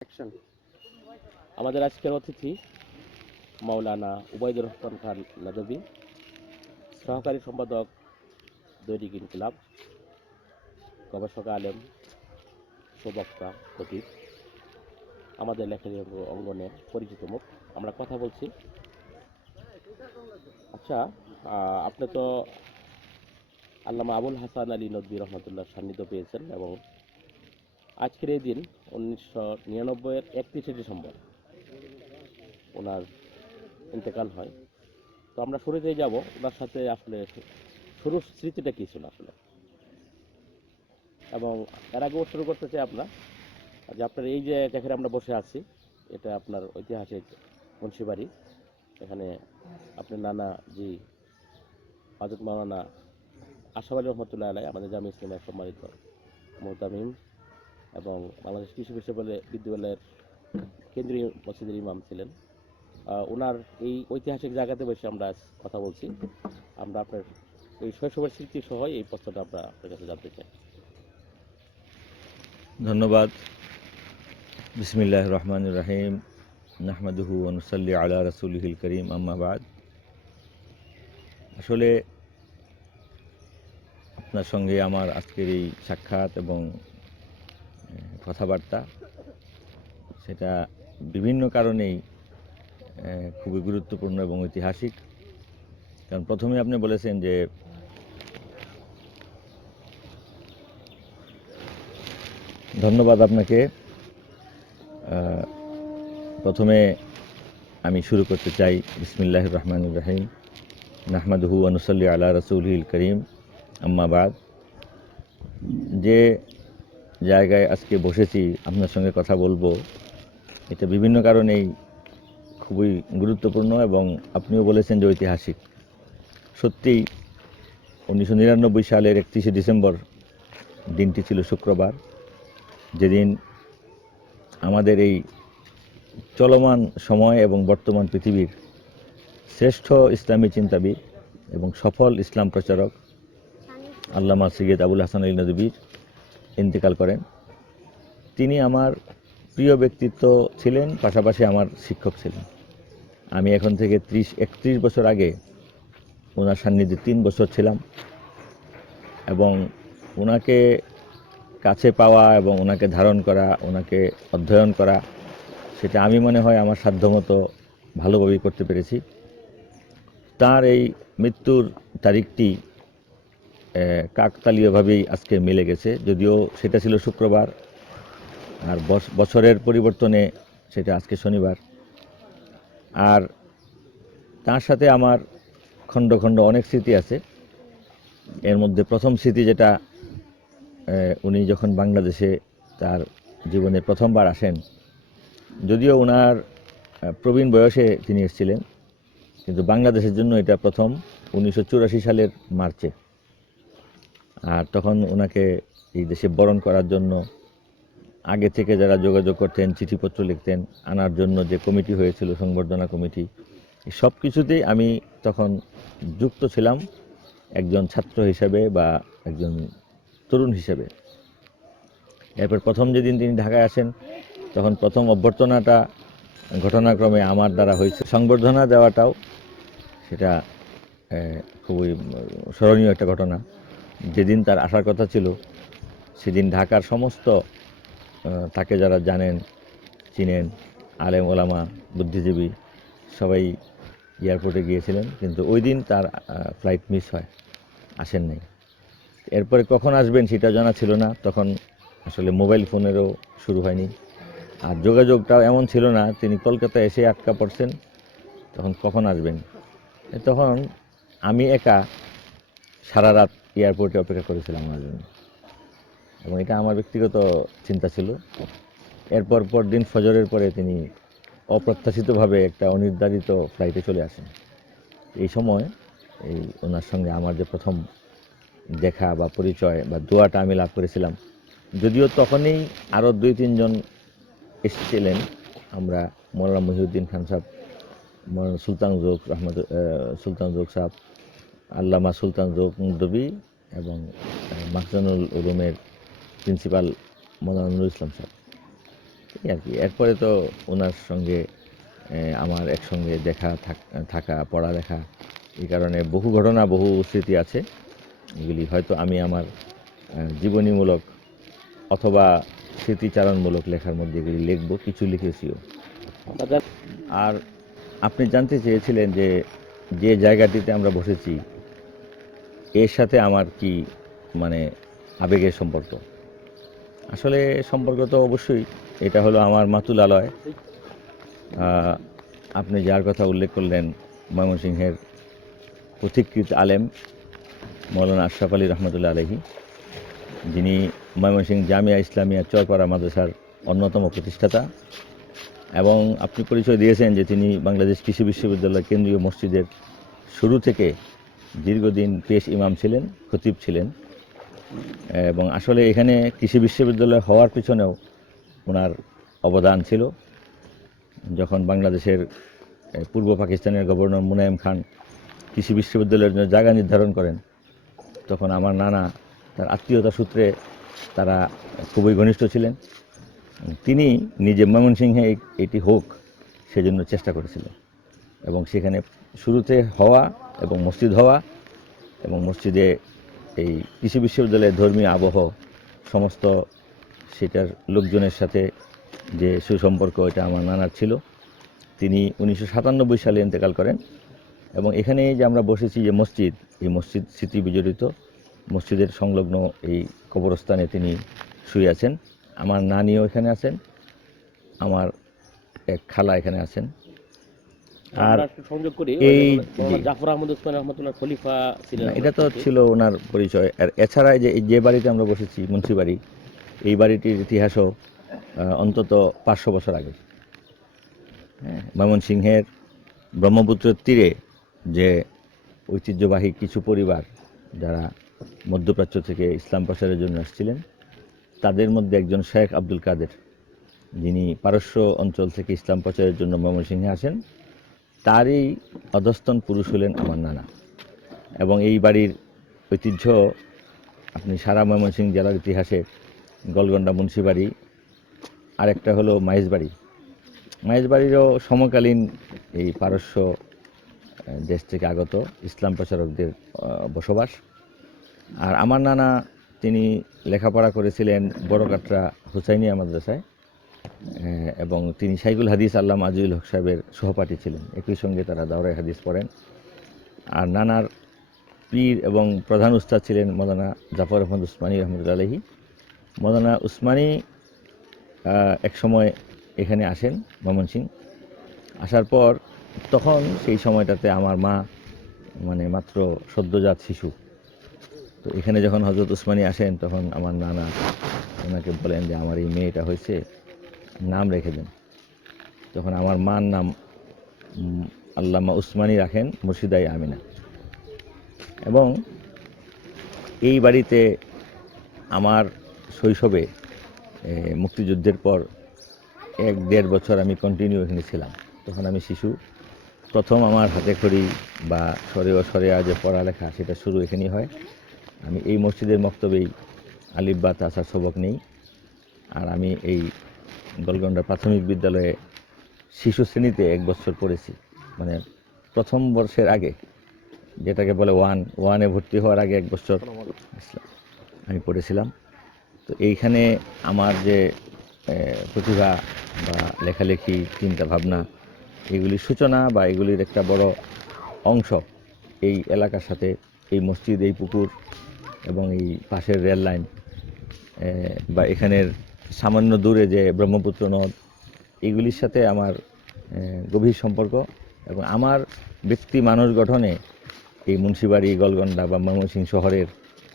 Action. আমাদের আজকের অতিথি মাওলানা উবাইদুর রহমান খান নদভী, সহকারী সম্পাদক দৈনিক ইনকিলাব, গবেষক আলেম, সুবক্তা, খতিব, আমাদের লেখালেখি অঙ্গনে পরিচিত মুখ। আমরা কথা বলছি। আচ্ছা, আপনি তো আল্লামা আবুল হাসান আলী নদভী রহমতুল্লাহ সান্নিধ্য পেয়েছেন এবং আজকের এই দিন 1999-এর 31শে ডিসেম্বর ওনার ইন্তেকাল হয়। তো আমরা শুরুতেই যাব ওনার সাথে আসলে শুরুর স্মৃতিটা কী ছিল আসলে, এবং এর আগেও শুরু করতে চাই আপনার যে আপনার এই যে যেখানে আমরা বসে আছি এটা আপনার ঐতিহাসিক মুন্সিবাড়ি। এখানে আপনার নানা জি হযরত মাওলানা আশরাফ আলী রহমতুল্লাহ আলাইহি আমাদের জামি ইসলামিয়ার সম্মানিত মুহতামিম এবং বাংলাদেশ কৃষি বিশ্ববিদ্যালয়ের কেন্দ্রীয় মসজিদের ইমাম ছিলেন। ওনার এই ঐতিহাসিক জায়গাতে বসে আমরা আজ কথা বলছি। আমরা আপনার এই শৈশবের স্মৃতি সহ এই প্রশ্নটা আমরা আপনার কাছে জানতে চাই। ধন্যবাদ। বিসমিল্লাহির রহমানির রহিম। নাহমাদুহু ওয়া নুসাল্লি আলা রাসূলিহিল কারীম, আম্মা বাদ। আসলে আপনার সঙ্গে আমার আজকের এই সাক্ষাৎ এবং কথাবার্তা সেটা বিভিন্ন কারণেই খুবই গুরুত্বপূর্ণ এবং ঐতিহাসিক। কারণ প্রথমে আপনি বলেছেন যে ধন্যবাদ আপনাকে। প্রথমে আমি শুরু করতে চাই বিসমিল্লাহির রহমানির রহিম। নাহমাদুহু ওয়া নুসাল্লি আলা রাসূলিহিল কারীম, আম্মা বাদ। যে জায়গায় আজকে বসেছি আপনার সঙ্গে কথা বলবো, এটা বিভিন্ন কারণেই খুবই গুরুত্বপূর্ণ এবং আপনিও বলেছেন যে ঐতিহাসিক। সত্যিই 1999 সালের 31শে ডিসেম্বর দিনটি ছিল শুক্রবার, যেদিন আমাদের এই চলমান সময় এবং বর্তমান পৃথিবীর শ্রেষ্ঠ ইসলামী চিন্তাবিদ এবং সফল ইসলাম প্রচারক আল্লামা সৈয়দ আবুল হাসান আলী নদভীর ইন্তেকাল করেন। তিনি আমার প্রিয় ব্যক্তিত্ব ছিলেন, পাশাপাশি আমার শিক্ষক ছিলেন। আমি এখন থেকে 31 বছর আগে ওনার সান্নিধ্যে 3 বছর ছিলাম এবং ওনাকে কাছে পাওয়া এবং ওনাকে ধারণ করা, ওনাকে অধ্যয়ন করা, সেটা আমি মনে হয় আমার সাধ্যমতো ভালোভাবেই করতে পেরেছি। তার এই মৃত্যুর তারিখটি কাকতালীয়ভাবেই আজকে মিলে গেছে, যদিও সেটা ছিল শুক্রবার আর বছরের পরিবর্তনে সেটা আজকে শনিবার। আর তার সাথে আমার খণ্ড খণ্ড অনেক স্মৃতি আছে। এর মধ্যে প্রথম স্মৃতি যেটা, উনি যখন বাংলাদেশে তার জীবনে প্রথমবার আসেন, যদিও ওনার প্রবীণ বয়সে তিনি এসেছিলেন, কিন্তু বাংলাদেশের জন্য এটা প্রথম 1984 সালের মার্চে। আর তখন ওনাকে এই দেশে বরণ করার জন্য আগে থেকে যারা যোগাযোগ করতেন, চিঠিপত্র লিখতেন, আনার জন্য যে কমিটি হয়েছিল, সংবর্ধনা কমিটি, এই সব কিছুতেই আমি তখন যুক্ত ছিলাম একজন ছাত্র হিসেবে বা একজন তরুণ হিসেবে। এরপর প্রথম যেদিন তিনি ঢাকায় আসেন, তখন প্রথম অভ্যর্থনাটা ঘটনাক্রমে আমার দ্বারা হয়েছে। সংবর্ধনা দেওয়াটাও সেটা খুবই স্মরণীয় একটা ঘটনা। যেদিন তার আসার কথা ছিল সেদিন ঢাকার সমস্ত তাকে যারা জানেন, চিনেন, আলেম ওলামা, বুদ্ধিজীবী সবাই এয়ারপোর্টে গিয়েছিলেন, কিন্তু ওই দিন তার ফ্লাইট মিস হয়, আসেন নাই। এরপরে কখন আসবেন সেটা জানা ছিল না, তখন আসলে মোবাইল ফোনেরও শুরু হয়নি, আর যোগাযোগটাও এমন ছিল না। তিনি কলকাতায় এসে আটকা পড়ছেন, তখন কখন আসবেন। তখন আমি একা সারা রাত এয়ারপোর্টে অপেক্ষা করেছিলাম ওনার জন্য, এবং এটা আমার ব্যক্তিগত চিন্তা ছিল। এরপর দিন ফজরের পরে তিনি অপ্রত্যাশিতভাবে একটা অনির্ধারিত ফ্লাইটে চলে আসেন। এই সময় ওনার সঙ্গে আমার যে প্রথম দেখা বা পরিচয় বা দোয়াটা আমি লাভ করেছিলাম, যদিও তখনই আরও 2-3 জন এসেছিলেন। আমরা মৌলানা মহিউদ্দিন খান সাহেব, মৌলানা সুলতান জোক সাহেব, আল্লামা সুলতান জোক নদভী এবং মাখজানুল উলুমের প্রিন্সিপাল মৌলানা নুরুল ইসলাম সাহেব। এই আর কি। এরপরে তো ওনার সঙ্গে আমার একসঙ্গে থাকা পড়ালেখা, এই কারণে বহু ঘটনা বহু স্মৃতি আছে। এগুলি হয়তো আমি আমার জীবনীমূলক অথবা স্মৃতিচারণমূলক লেখার মধ্যে এগুলি লিখব, কিছু লিখেছিও। আপনাদের আর আপনি জানতে চেয়েছিলেন যে যে জায়গাটিতে আমরা বসেছি এর সাথে আমার কি মানে আবেগের সম্পর্ক। আসলে সম্পর্ক তো অবশ্যই, এটা হলো আমার মাতুলালয়। আপনি যার কথা উল্লেখ করলেন, ময়মনসিংহের পথিকৃত আলেম মৌলানা আশরাফ আলী রহমতুল্লাহ আলহী, যিনি ময়মনসিংহ জামিয়া ইসলামিয়া চরপাড়া মাদ্রাসার অন্যতম প্রতিষ্ঠাতা, এবং আপনি পরিচয় দিয়েছেন যে তিনি বাংলাদেশ কৃষি বিশ্ববিদ্যালয় কেন্দ্রীয় মসজিদের শুরু থেকে দীর্ঘদিন পেশ ইমাম ছিলেন, খতিব ছিলেন। এবং আসলে এখানে কৃষি বিশ্ববিদ্যালয় হওয়ার পিছনেও ওনার অবদান ছিল। যখন বাংলাদেশের পূর্ব পাকিস্তানের গভর্নর মুনায়েম খান কৃষি বিশ্ববিদ্যালয়ের জন্য জায়গা নির্ধারণ করেন, তখন আমার নানা তার আত্মীয়তা সূত্রে তারা খুবই ঘনিষ্ঠ ছিলেন। তিনি নিজে ময়মনসিংহে এটি হোক সেজন্য চেষ্টা করেছিলেন, এবং সেখানে শুরুতে হওয়া এবং মসজিদ হওয়া এবং মসজিদে এই কৃষি বিশ্ববিদ্যালয়ের ধর্মীয় আবহ সমস্ত সেটার লোকজনের সাথে যে সুসম্পর্ক, এটা আমার নানার ছিল। তিনি 1997 সালে ইন্তেকাল করেন, এবং এখানে যে আমরা বসেছি যে মসজিদ, এই মসজিদ স্মৃতি বিজড়িত। মসজিদের সংলগ্ন এই কবরস্থানে তিনি শুয়ে আছেন। আমার নানিও এখানে আছেন, আমার এক খালা এখানে আছেন। আর আমরা একটু সংযোগ করি, এই মৌলানা জাফর আহমদ উসমানী রহমতুল্লাহ খলিফা ছিলেন। এটা তো ছিল ওনার পরিচয়। আর এছাড়া যে বাড়িতে আমরা বসেছি মুন্সি বাড়ি, এই বাড়িটির ইতিহাসও অন্তত 500 বছর আগে। হ্যাঁ, ময়মনসিংহের ব্রহ্মপুত্রের তীরে যে ঐতিহ্যবাহী কিছু পরিবার যারা মধ্যপ্রাচ্য থেকে ইসলাম প্রচারের জন্য আসছিলেন, তাদের মধ্যে একজন শেখ আব্দুল কাদের, যিনি পারস্য অঞ্চল থেকে ইসলাম প্রচারের জন্য ময়মনসিংহে আসেন, তারই অধস্তন পুরুষ হলেন আমার নানা। এবং এই বাড়ির ঐতিহ্য আপনি সারা ময়মনসিংহ জেলার ইতিহাসে গলগন্ডা মুন্সি বাড়ি, আরেকটা হলো মাইজ বাড়ি। মাইজ বাড়িরও সমকালীন এই পারস্য দেশ থেকে আগত ইসলাম প্রচারকদের বসবাস। আর আমার নানা তিনি লেখাপড়া করেছিলেন বড়কাটরা হুসাইনিয়া মাদ্রাসায়, এবং তিনি শাইখুল হাদিস আল্লামা আজিজুল হক সাহেবের সহপাঠী ছিলেন। একই সঙ্গে তারা দাওরায়ে হাদিস পড়েন। আর নানার পীর এবং প্রধান উস্তাদ ছিলেন মৌলানা জাফর আহমদ উসমানী রহমতুল্লাহ আলহী। মৌলানা উসমানী এক সময় এখানে আসেন ময়মনসিংহ। আসার পর তখন সেই সময়টাতে আমার মা মানে মাত্র সদ্যজাত শিশু। তো এখানে যখন হজরত উসমানী আসেন, তখন আমার নানা ওনাকে বলেন যে আমার এই মেয়েটা হয়েছে, নাম রেখে দেন। তখন আমার মার নাম আল্লামা উসমানী রাখেন মুর্শিদাই আমিনা। এবং এই বাড়িতে আমার শৈশবে মুক্তিযুদ্ধের পর 1-1.5 বছর আমি কন্টিনিউ এখানে ছিলাম। তখন আমি শিশু। প্রথম আমার হাতে খড়ি বা সরেয়া যে পড়ালেখা, সেটা শুরু এখানেই হয়। আমি এই মসজিদের মক্তবেই আলিফ বা তাসার সবক নেই। আর আমি এই গলগন্ডা প্রাথমিক বিদ্যালয়ে শিশু শ্রেণীতে 1 বছর পড়েছি, মানে প্রথম বর্ষের আগে, যেটাকে বলে ওয়ানে ভর্তি হওয়ার আগে 1 বছর আমি পড়েছিলাম। তো এইখানে আমার যে প্রতিভা বা লেখালেখি, চিন্তা ভাবনা, এগুলির সূচনা বা এগুলির একটা বড় অংশ এই এলাকার সাথে, এই মসজিদ, এই পুকুর এবং এই পাশের রেল লাইন, বা এখানের সামান্য দূরে যে ব্রহ্মপুত্র নদ, এগুলির সাথে আমার গভীর সম্পর্ক। এবং আমার ব্যক্তি মানুষ গঠনে এই মুন্সিবাড়ি, গলগন্ডা বা ময়মনসিংহ শহরের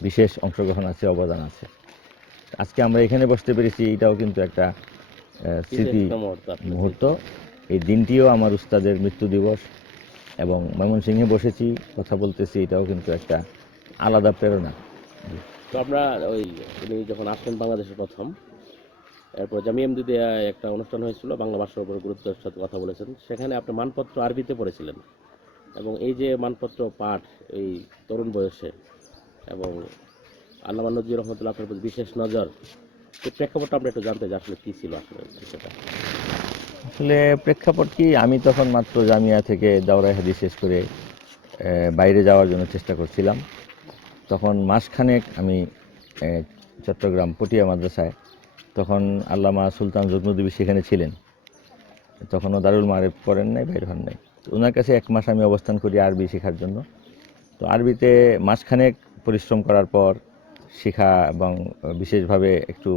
বিশেষ অংশগ্রহণ আছে, অবদান আছে। আজকে আমরা এখানে বসতে পেরেছি, এটাও কিন্তু একটা স্মৃতি মুহূর্ত। এই দিনটিও আমার উস্তাদের মৃত্যু দিবস, এবং ময়মনসিংহে বসেছি, কথা বলতেছি, এটাও কিন্তু একটা আলাদা প্রেরণা। তো আমরা উনি যখন আসলেন বাংলাদেশের প্রথম, এরপর জামিয়া এমদিতে একটা অনুষ্ঠান হয়েছিল, বাংলা ভাষার উপর গুরুত্বের সাথে কথা বলেছেন। সেখানে আপনি মানপত্র আরবিতে পড়েছিলেন, এবং এই যে মানপত্র পাঠ এই তরুণ বয়সে, এবং আল্লামা নজরুল রহমতুল্লাহ আপনার প্রতি বিশেষ নজর, এই প্রেক্ষাপটটা আমরা একটু জানতে চাই আসলে কি ছিল আসলে বিষয়টা। আসলে প্রেক্ষাপট কি, আমি তখন মাত্র জামিয়া থেকে দাওরায়ে হাদিস শেষ করে বাইরে যাওয়ার জন্য চেষ্টা করছিলাম। তখন মাসখানেক আমি চট্টগ্রাম পটিয়া মাদ্রাসায়, তখন আল্লামা সুলতান জগনুদ্দীন সেখানে ছিলেন, তখনও দারুল মাআরিফ পড়েন নাই, বের হন নাই। তো ওনার কাছে 1 মাস আমি অবস্থান করি আরবি শেখার জন্য। তো আরবিতে মাসখানেক পরিশ্রম করার পর শেখা এবং বিশেষভাবে একটু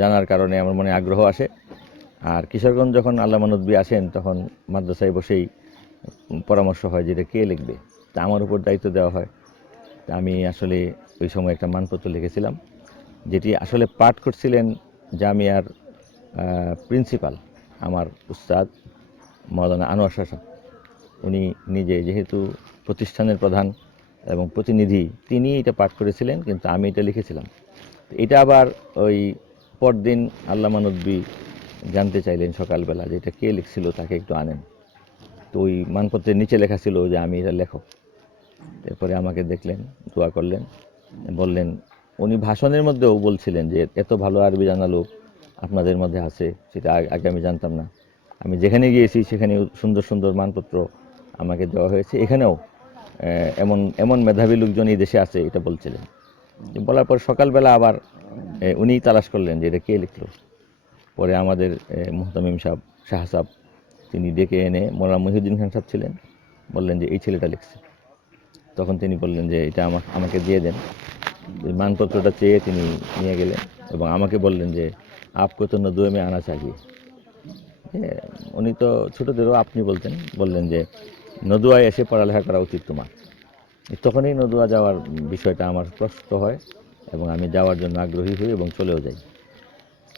জানার কারণে আমার মনে আগ্রহ আসে। আর কিশোরগঞ্জ যখন আল্লামা নদভী আসেন, তখন মাদ্রাসায় বসেই পরামর্শ হয় যে এটা কে লিখবে। তা আমার উপর দায়িত্ব দেওয়া হয়। তা আমি আসলে ওই সময় একটা মানপত্র লিখেছিলাম, যেটি আসলে পাঠ করছিলেন জামিয়ার প্রিন্সিপাল, আমার উস্তাদ মাওলানা আনোয়ার শাহ সাহেব। উনি নিজে যেহেতু প্রতিষ্ঠানের প্রধান এবং প্রতিনিধি, তিনি এটা পাঠ করেছিলেন, কিন্তু আমি এটা লিখেছিলাম। তো এটা আবার ওই পরদিন আল্লামা নদভী জানতে চাইলেন সকালবেলা যে এটা কে লিখছিল, তাকে একটু আনেন। তো ওই মানপত্রের নিচে লেখা ছিল যে আমি এটা লেখক। এরপরে আমাকে দেখলেন, দোয়া করলেন, বললেন, উনি ভাষণের মধ্যেও বলছিলেন যে এত ভালো আরবি জানা লোক আপনাদের মধ্যে আছে, সেটা আগে আমি জানতাম না। আমি যেখানে গিয়েছি সেখানে সুন্দর সুন্দর মানপত্র আমাকে দেওয়া হয়েছে, এখানেও এমন এমন মেধাবী লোকজন এই দেশে আছে, এটা বলছিলেন। বলার পর সকালবেলা আবার উনিই তালাশ করলেন যে এটা কে লিখলো। পরে আমাদের মুহতামিম সাহেব, শাহ সাহেব, তিনি ডেকে এনে, মৌলানা মহিউদ্দিন খান সাহেব ছিলেন, বললেন যে এই ছেলেটা লিখছে। তখন তিনি বললেন যে এটা আমাকে দিয়ে দেন। এই মানপত্রটা চেয়ে তিনি নিয়ে গেলেন এবং আমাকে বললেন যে আপকে তো নদুয়ে মে আনা চাহিয়ে। উনি তো ছোটদেরও আপনি বলতেন, বললেন যে নদুয়ায় এসে পড়ালেখা করা উচিত তোমার। তখনই নদুয়া যাওয়ার বিষয়টা আমার স্পষ্ট হয় এবং আমি যাওয়ার জন্য আগ্রহী হই এবং চলেও যাই।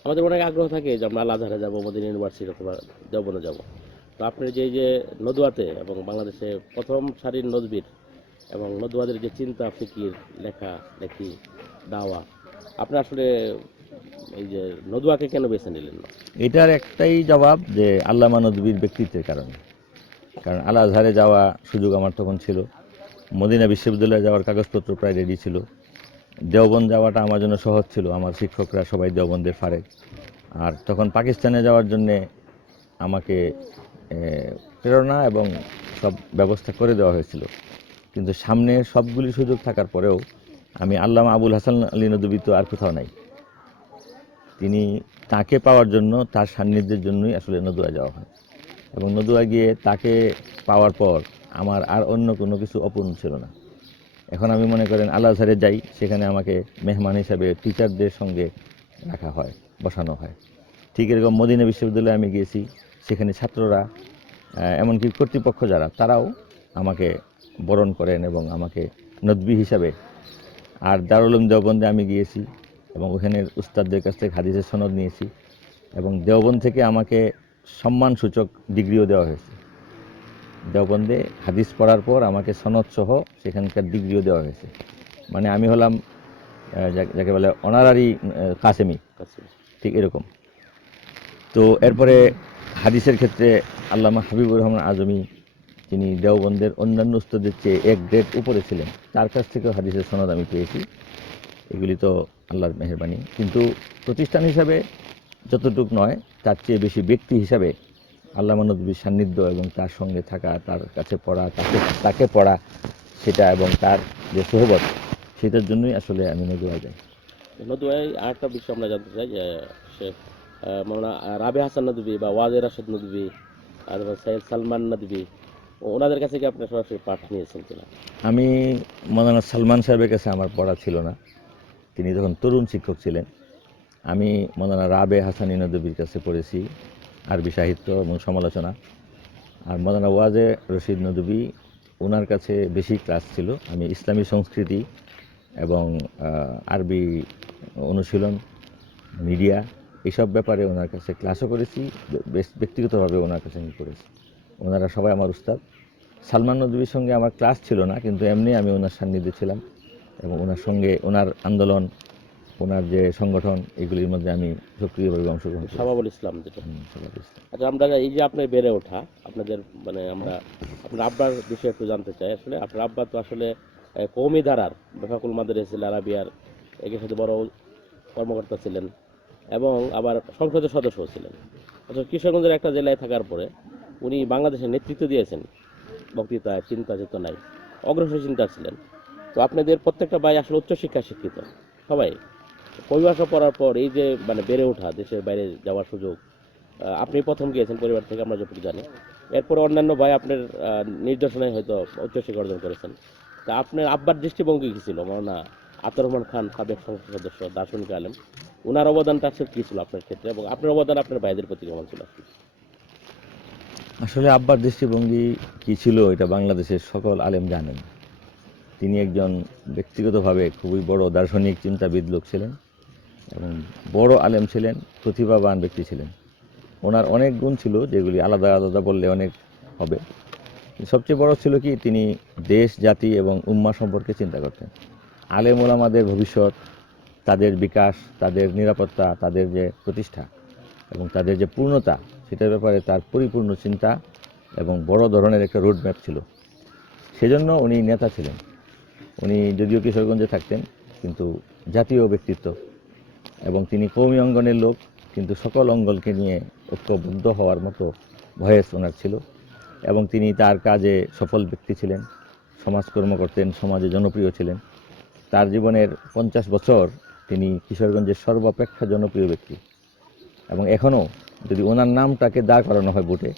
আমাদের অনেক আগ্রহ থাকে যে আমরা আল আজহারে যাবো, মদিনা ইউনিভার্সিটি অথবা দেওবন্দে যাবো। তো আপনি যে নদুয়াতে এবং বাংলাদেশে প্রথম সারির নদবীর এবং নদুয়াদের যে চিন্তা, ফিকির, লেখা লেখি, দাওয়া, আপনি আসলে এই যে নদুয়াকে কেন বেছে নিলেন না? এটার একটাই জবাব যে আল্লামা নদভীর ব্যক্তিত্বের কারণে। কারণ আল আজহারে যাওয়া সুযোগ আমার তখন ছিল, মদিনা বিশ্ববিদ্যালয়ে যাওয়ার কাগজপত্র প্রায় রেডি ছিল, দেওবন্দ যাওয়াটা আমার জন্য সহজ ছিল, আমার শিক্ষকরা সবাই দেওবন্দের ফারেক। আর তখন পাকিস্তানে যাওয়ার জন্যে আমাকে প্রেরণা এবং সব ব্যবস্থা করে দেওয়া হয়েছিল। কিন্তু সামনে সবগুলি সুযোগ থাকার পরেও আমি আল্লামা আবুল হাসান আলী নদভী তো আর কোথাও নাই, তিনি, তাকে পাওয়ার জন্য, তার সান্নিধ্যের জন্যই আসলে নদুয়া যাওয়া হয়। এবং নদুয়া গিয়ে তাকে পাওয়ার পর আমার আর অন্য কোনো কিছু অপূর্ণ ছিল না। এখন আমি মনে করেন আল আজহারে যাই, সেখানে আমাকে মেহমান হিসাবে টিচারদের সঙ্গে রাখা হয়, বসানো হয়। ঠিক এরকম মদিনা বিশ্ববিদ্যালয়ে আমি গিয়েছি, সেখানে ছাত্ররা, এমনকি কর্তৃপক্ষ যারা, তারাও আমাকে বরণ করেন এবং আমাকে নদভী হিসাবে। আর দারুল উলুম দেওবন্দে আমি গিয়েছি এবং ওখানের উস্তাদদের কাছ থেকে হাদিসের সনদ নিয়েছি এবং দেওবন্দ থেকে আমাকে সম্মানসূচক ডিগ্রিও দেওয়া হয়েছে। দেওবন্দে হাদিস পড়ার পর আমাকে সনদ সহ সেখানকার ডিগ্রিও দেওয়া হয়েছে। মানে আমি হলাম যাকে বলে অনারারি কাসেমি, কাছে ঠিক এরকম। তো এরপরে হাদিসের ক্ষেত্রে আল্লামা হাবিবুর রহমান আজমি, তিনি দেওবন্দের অন্যান্য উস্তাদের চেয়ে 1 গ্রেড উপরে ছিলেন, তার কাছ থেকেও হাদিসের সনদ আমি পেয়েছি। এগুলি তো আল্লাহর মেহেরবানি। কিন্তু প্রতিষ্ঠান হিসাবে যতটুক নয়, তার চেয়ে বেশি ব্যক্তি হিসাবে আল্লামা নদভীর সান্নিধ্য এবং তার সঙ্গে থাকা, তার কাছে পড়া, তাকে পড়া, সেটা এবং তার যে সোহবত, সেটার জন্যই আসলে আমি নদুয়ায় যাই। নদুয়ায় আরেকটা বিষয় আমরা জানতে চাই যে সে মাওলানা রাবে হাসান নদভী বা ওয়াজের রাশেদ নদভী আর সৈয়দ সালমান নদভী, ওনাদের কাছে কি আপনি সরাসরি পাঠ নিয়েছেন কিনা? আমি মৌলানা সালমান সাহেবের কাছে আমার পড়া ছিল না, তিনি তখন তরুণ শিক্ষক ছিলেন। আমি মৌলানা রাবে হাসানি নদভীর কাছে পড়েছি আরবি সাহিত্য এবং সমালোচনা। আর মৌলানা ওয়াজে রশিদ নদভী, ওনার কাছে বেশি ক্লাস ছিল। আমি ইসলামী সংস্কৃতি এবং আরবি অনুশীলন, মিডিয়া, এইসব ব্যাপারে ওনার কাছে ক্লাসও করেছি, বেশ ব্যক্তিগতভাবে ওনার কাছে আমি করেছি। ওনারা সবাই আমার উস্তাদ। সালমান নদভীর সঙ্গে আমার ক্লাস ছিল না, কিন্তু এমনি আমি ওনার সান্নিধ্যে ছিলাম এবং ওনার সঙ্গে ওনার আন্দোলন, ওনার যে সংগঠন, এগুলির মধ্যে আমি সক্রিয়ভাবে অংশগ্রহণ করেছি। শাবাবুল ইসলাম যেটা। সবার ইসলাম। আচ্ছা, আমরা এই যে আপনার বেড়ে ওঠা, আপনাদের মানে আমরা আপনার আব্বার বিষয়ে একটু জানতে চাই। আসলে আপনার আব্বা তো আসলে কওমি ধারার বেফাকুল মাদ্রাসাতুল আরাবিয়ার একের সাথে বড় কর্মকর্তা ছিলেন এবং আবার সংসদের সদস্যও ছিলেন। অথচ কিশোরগঞ্জের একটা জেলায় থাকার পরে উনি বাংলাদেশের নেতৃত্ব দিয়েছেন বক্তৃতায়, চিন্তা চেতনায়, অগ্রসর চিন্তা ছিলেন। তো আপনাদের প্রত্যেকটা ভাই আসলে উচ্চশিক্ষায় শিক্ষিত সবাই। পরিভাষা পড়ার পর এই যে মানে বেড়ে ওঠা, দেশের বাইরে যাওয়ার সুযোগ, আপনি প্রথম গিয়েছেন পরিবার থেকে আমরা যতটুকু জানি। এরপরে অন্যান্য ভাই আপনার নির্দেশনায় হয়তো উচ্চশিক্ষা অর্জন করেছেন। তা আপনার আব্বার দৃষ্টিভঙ্গি কী ছিল? মাওলানা আতাউর রহমান খান, সাবেক সংসদ সদস্য, দার্শনিক আলেম, ওনার অবদানটা আসলে কী ছিল আপনার ক্ষেত্রে, এবং আপনার অবদান আপনার ভাইদের প্রতি কেমন ছিল আসলে? আসলে আব্বার দৃষ্টিভঙ্গি কী ছিল এটা বাংলাদেশের সকল আলেম জানেন। তিনি একজন ব্যক্তিগতভাবে খুবই বড় দার্শনিক চিন্তাবিদ লোক ছিলেন এবং বড় আলেম ছিলেন, প্রতিভাবান ব্যক্তি ছিলেন। ওনার অনেক গুণ ছিল যেগুলি আলাদা আলাদা বললে অনেক হবে। সবচেয়ে বড় ছিল কি, তিনি দেশ, জাতি এবং উম্মাহ সম্পর্কে চিন্তা করতেন। আলেম ওলামাদের ভবিষ্যৎ, তাদের বিকাশ, তাদের নিরাপত্তা, তাদের যে প্রতিষ্ঠা এবং তাদের যে পূর্ণতা, সেটার ব্যাপারে তার পরিপূর্ণ চিন্তা এবং বড় ধরনের একটা রোডম্যাপ ছিল। সেজন্য উনি নেতা ছিলেন। উনি যদিও কিশোরগঞ্জে থাকতেন, কিন্তু জাতীয় ব্যক্তিত্ব, এবং তিনি কওমি অঙ্গনের লোক, কিন্তু সকল অঙ্গলকে নিয়ে ঐক্যবদ্ধ হওয়ার মতো ভয়েস ওনার ছিল। এবং তিনি তার কাজে সফল ব্যক্তি ছিলেন, সমাজকর্ম করতেন, সমাজে জনপ্রিয় ছিলেন। তার জীবনের 50 বছর তিনি কিশোরগঞ্জের সর্বাপেক্ষা জনপ্রিয় ব্যক্তি। এবং এখনও যদি ওনার নামটাকে দাঁড় করানো হয় ভোটে,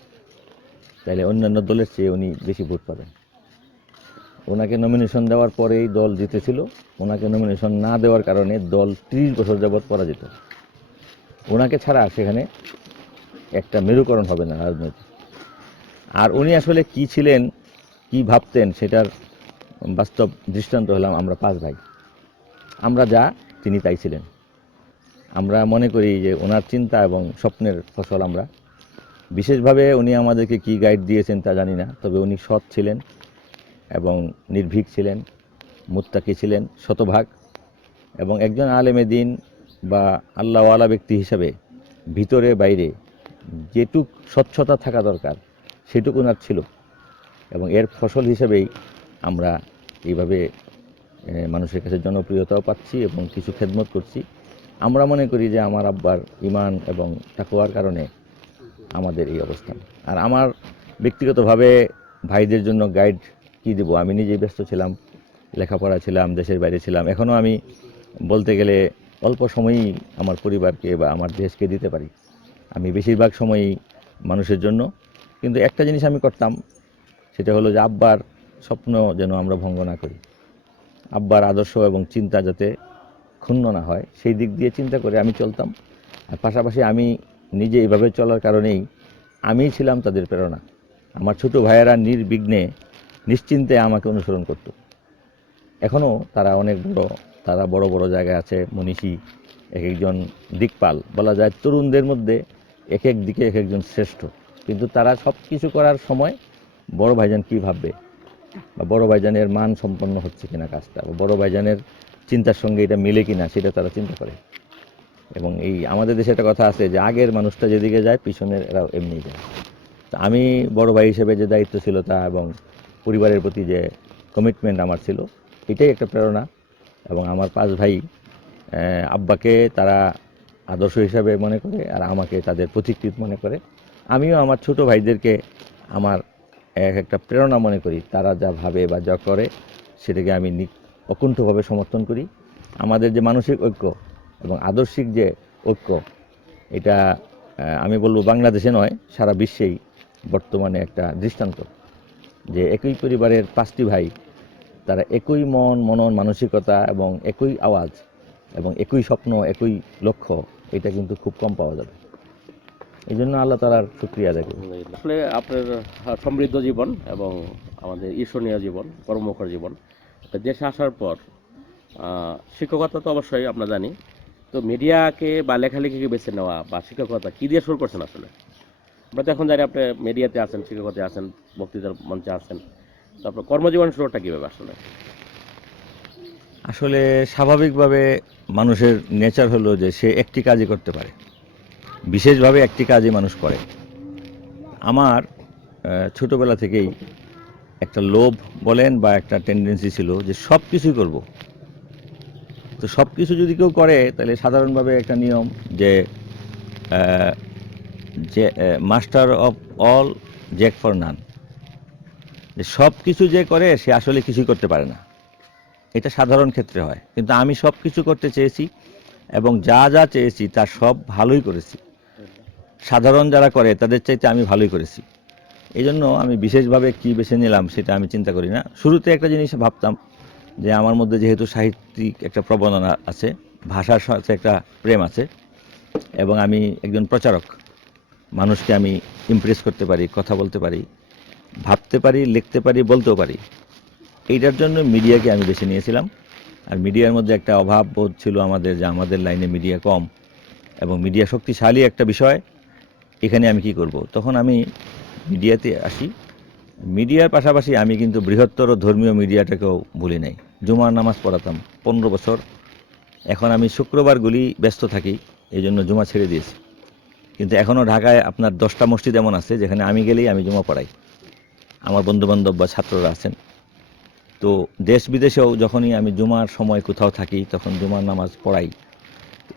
তাহলে অন্যান্য দলের চেয়ে উনি বেশি ভোট পাবেন। ওনাকে নমিনেশন দেওয়ার পরেই দল জিতেছিল। ওনাকে নমিনেশন না দেওয়ার কারণে দল 30 বছর যাবৎ পরাজিত। ওনাকে ছাড়া সেখানে একটা মেরুকরণ হবে না রাজনৈতিক। আর উনি আসলে কি ছিলেন, কি ভাবতেন, সেটার বাস্তব দৃষ্টান্ত হলাম আমরা 5 ভাই। আমরা যা, তিনি তাই ছিলেন। আমরা মনে করি যে ওনার চিন্তা এবং স্বপ্নের ফসল আমরা। বিশেষভাবে উনি আমাদেরকে কি গাইড দিয়েছেন তা জানি না, তবে উনি সৎ ছিলেন এবং নির্ভীক ছিলেন, মুত্তাকি ছিলেন শতভাগ, এবং একজন আলেমে দ্বীন বা আল্লাহওয়ালা ব্যক্তি হিসাবে ভিতরে বাইরে যেটুক স্বচ্ছতা থাকা দরকার সেটুকু ওনার ছিল। এবং এর ফসল হিসেবেই আমরা এইভাবে মানুষের কাছে জনপ্রিয়তাও পাচ্ছি এবং কিছু খেদমত করছি। আমরা মনে করি যে আমার আব্বার ঈমান এবং তাকওয়ার কারণে আমাদের এই অবস্থান। আর আমার ব্যক্তিগতভাবে ভাইদের জন্য গাইড কী দেব, আমি নিজেই ব্যস্ত ছিলাম, লেখাপড়া ছিলাম, দেশের বাইরে ছিলাম। এখনও আমি বলতে গেলে অল্প সময়ই আমার পরিবারকে বা আমার দেশকে দিতে পারি। আমি বেশিরভাগ সময়ই মানুষের জন্য। কিন্তু একটা জিনিস আমি করতাম, সেটা হলো যে আব্বার স্বপ্ন যেন আমরা ভঙ্গ না করি, আব্বার আদর্শ এবং চিন্তা যাতে ক্ষুণ্ণ না হয়, সেই দিক দিয়ে চিন্তা করে আমি চলতাম। আর পাশাপাশি আমি নিজে এইভাবে চলার কারণেই আমিই ছিলাম তাদের প্রেরণা। আমার ছোটো ভাইয়েরা নির্বিঘ্নে নিশ্চিন্তে আমাকে অনুসরণ করত। এখনও তারা অনেক বড়, তারা বড় বড় জায়গায় আছে, মনীষী, এক একজন দিকপাল, বলা যায় তরুণদের মধ্যে এক এক দিকে এক একজন শ্রেষ্ঠ। কিন্তু তারা সব কিছু করার সময় বড় ভাইজান কী ভাববে, বা বড় ভাইজানের মান সম্পন্ন হচ্ছে কিনা কাজটা, বা বড় ভাইজানের চিন্তার সঙ্গে এটা মিলে কিনা, সেটা তারা চিন্তা করে। এবং এই আমাদের দেশে একটা কথা আছে যে আগের মানুষটা যেদিকে যায় পিছনের এরাও এমনি যায়। তো আমি বড় ভাই হিসেবে যে দায়িত্বশীলতা এবং পরিবারের প্রতি যে কমিটমেন্ট আমার ছিল, এটাই একটা প্রেরণা। এবং আমার 5 ভাই আব্বাকে তারা আদর্শ হিসাবে মনে করে, আর আমাকে তাদের পথিকৃৎ মনে করে। আমিও আমার ছোট ভাইদেরকে আমার একটা প্রেরণা মনে করি। তারা যা ভাবে বা যা করে সেটাকে আমি অকুণ্ঠভাবে সমর্থন করি। আমাদের যে মানসিক ঐক্য এবং আদর্শিক যে ঐক্য, এটা আমি বলবো বাংলাদেশে নয়, সারা বিশ্বেই বর্তমানে একটা দৃষ্টান্ত। যে একই পরিবারের 5টি ভাই, তারা একই মনন মানসিকতা এবং একই আওয়াজ এবং একই স্বপ্ন, একই লক্ষ্য, এটা কিন্তু খুব কম পাওয়া যাবে। এই জন্য আল্লাহ তাআলার শুকরিয়া আদায় করি। আসলে আপনার সমৃদ্ধ জীবন এবং আমাদের ঈর্ষণীয় জীবন, কর্মমুখর জীবন, দেশে আসার পর শিক্ষকতা তো অবশ্যই আমরা জানি, তো মিডিয়াকে বা লেখালেখিকে বেছে নেওয়া বা শিক্ষকতা কী দিয়ে শুরু করছেন আসলে? আমরা তো এখন জানি আপনি মিডিয়াতে আছেন, শিক্ষকতায় আছেন, বক্তৃতার মঞ্চে আছেন, তারপর কর্মজীবন শুরুটা কীভাবে আসলে? আসলে স্বাভাবিকভাবে মানুষের নেচার হলো যে সে একটি কাজই করতে পারে, বিশেষভাবে একটি কাজই মানুষ করে। আমার ছোটোবেলা থেকেই একটা লোভ বলেন বা একটা টেন্ডেন্সি ছিল যে সব কিছুই করব, তো সব কিছু যদি কেউ করে তাহলে সাধারণভাবে একটা নিয়ম যে আহ, যে master of all Jack for none, যে সব কিছু যে করে সে আসলে কিছুই করতে পারে না। এটা সাধারণ ক্ষেত্রে হয়, কিন্তু আমি সব কিছু করতে চেয়েছি এবং যা যা চেয়েছি তার সব ভালোই করেছি। সাধারণ যারা করে তাদের চাইতে আমি ভালোই করেছি। এই জন্য আমি বিশেষভাবে কি বেছে নিলাম সেটা আমি চিন্তা করি না। শুরুতে একটা জিনিস ভাবতাম যে আমার মধ্যে যেহেতু সাহিত্যিক একটা প্রবণতা আছে, ভাষার সাথে একটা প্রেম আছে, এবং আমি একজন প্রচারক, মানুষকে আমি ইমপ্রেস করতে পারি, কথা বলতে পারি, ভাবতে পারি, লিখতে পারি, বলতেও পারি। এইটার জন্য মিডিয়াকে আমি বেছে নিয়েছিলাম। আর মিডিয়ার মধ্যে একটা অভাব বোধ ছিল আমাদের, যে আমাদের লাইনে মিডিয়া কম এবং মিডিয়া শক্তিশালী একটা বিষয়, এখানে আমি কি করব। তখন আমি মিডিয়াতে আসি। মিডিয়ার পাশাপাশি আমি কিন্তু বৃহত্তর ধর্মীয় মিডিয়াটাকেও ভুলি নাই। জুমার নামাজ পড়াতাম 15 বছর। এখন আমি শুক্রবারগুলি ব্যস্ত থাকি, এই জন্য জুমা ছেড়ে দিয়েছি। কিন্তু এখনও ঢাকায় আপনার 10টা মসজিদ এমন আছে যেখানে আমি গেলেই আমি জুমা পড়াই, আমার বন্ধুবান্ধব বা ছাত্ররা আছেন। তো দেশ বিদেশেও যখনই আমি জুমার সময় কোথাও থাকি তখন জুমার নামাজ পড়াই।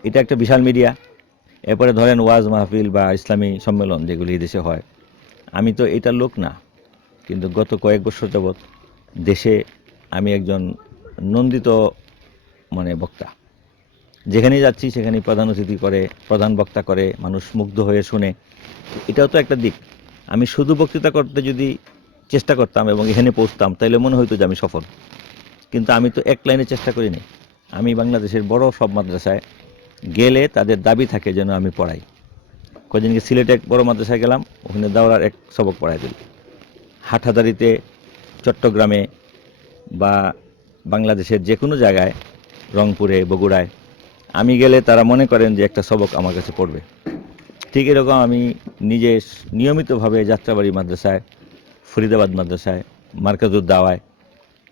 এটা একটা বিশাল মিডিয়া। এরপরে ধরেন ওয়াজ মাহফিল বা ইসলামী সম্মেলন যেগুলি এই দেশে হয়, আমি তো এটার লোক না, কিন্তু গত কয়েক বছর যাবৎ দেশে আমি একজন নন্দিত বক্তা। যেখানেই যাচ্ছি সেখানেই প্রধান অতিথি করে, প্রধান বক্তা করে, মানুষ মুগ্ধ হয়ে শুনে। এটাও তো একটা দিক। আমি শুধু বক্তৃতা করতে যদি চেষ্টা করতাম এবং এখানে পৌঁছতাম তাহলে মনে হইতো যে আমি সফল, কিন্তু আমি তো এক লাইনে চেষ্টা করিনি। আমি বাংলাদেশের বড় সব মাদ্রাসায় গেলে তাদের দাবি থাকে যেন আমি পড়াই। কদিনকে সিলেটে এক বড় মাদ্রাসায় গেলাম, ওখানে দাওরার এক সবক পড়াই দিল। হাটহাজারিতে, চট্টগ্রামে বা বাংলাদেশের যে কোনো জায়গায়, রংপুরে, বগুড়ায় আমি গেলে তারা মনে করেন যে একটা সবক আমার কাছে পড়বে। ঠিক এরকম আমি নিজে নিয়মিতভাবে যাত্রাবাড়ি মাদ্রাসায়, ফরিদাবাদ মাদ্রাসায়, মার্কাজুদ দাওয়ায়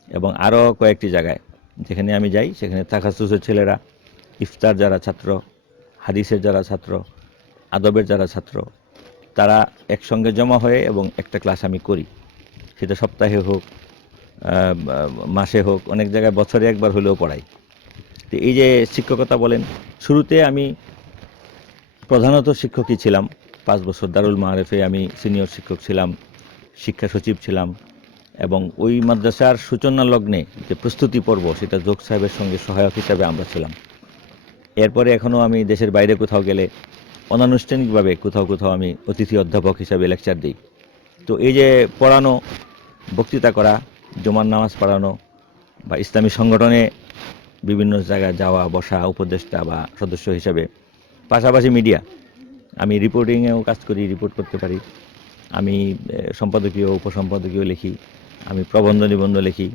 এবং আরও কয়েকটি জায়গায় যেখানে আমি যাই সেখানে তাখাসুসের ছেলেরা, ইফতার যারা ছাত্র, হাদিসের যারা ছাত্র, আদবের যারা ছাত্র, তারা একসঙ্গে জমা হয়ে এবং একটা ক্লাস আমি করি। সেটা সপ্তাহে হোক, মাসে হোক, অনেক জায়গায় বছরে একবার হলেও পড়াই। তো এই যে শিক্ষকতা বলেন, শুরুতে আমি প্রধানত শিক্ষকই ছিলাম। 5 বছর দারুল মাআরিফে আমি সিনিয়র শিক্ষক ছিলাম, শিক্ষা সচিব ছিলাম, এবং ওই মাদ্রাসার সূচনা লগ্নে যে প্রস্তুতি পর্ব সেটা যোগ সাহেবের সঙ্গে সহায়ক হিসাবে আমরা ছিলাম। এরপরে এখনও আমি দেশের বাইরে কোথাও গেলে অনানুষ্ঠানিকভাবে কোথাও কোথাও আমি অতিথি অধ্যাপক হিসাবে লেকচার দিই। তো এই যে পড়ানো, বক্তৃতা করা, জুমার নামাজ পড়ানো বা ইসলামী সংগঠনে বিভিন্ন জায়গায় যাওয়া, বসা, উপদেষ্টা বা সদস্য হিসাবে, পাশাপাশি মিডিয়া, আমি রিপোর্টিংয়েও কাজ করি, রিপোর্ট করতে পারি। আমি সম্পাদকীয়, উপসম্পাদকীয় লিখি, আমি প্রবন্ধ নিবন্ধ লিখি,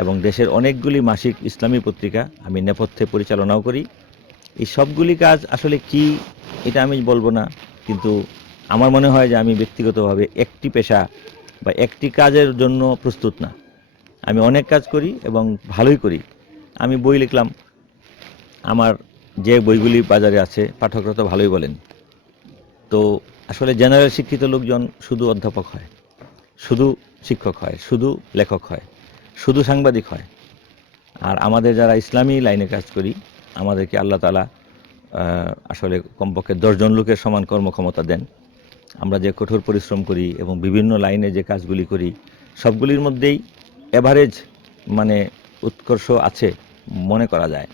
এবং দেশের অনেকগুলি মাসিক ইসলামী পত্রিকা আমি নেপথ্যে পরিচালনাও করি। এই সবগুলি কাজ আসলে কি এটা আমি বলবো না, কিন্তু আমার মনে হয় যে আমি ব্যক্তিগতভাবে একটি পেশা বা একটি কাজের জন্য প্রস্তুত না। আমি অনেক কাজ করি এবং ভালোই করি। আমি বই লিখলাম, আমার যে বইগুলি বাজারে আছে পাঠকরা তো ভালোই বলেন। তো আসলে জেনারেল শিক্ষিত লোকজন শুধু অধ্যাপক হয়, শুধু শিক্ষক হয়, শুধু লেখক হয়, শুধু সাংবাদিক হয়। আর আমাদের যারা ইসলামী লাইনে কাজ করি, আমাদেরকে আল্লাহ তাআলা আসলে কমপক্ষে 10 জন লোকের সমান কর্মক্ষমতা দেন। আমরা যে কঠোর পরিশ্রম করি এবং বিভিন্ন লাইনে যে কাজগুলি করি, সবগুলির মধ্যেই এভারেজ উৎকর্ষ আছে মনে করা যায়।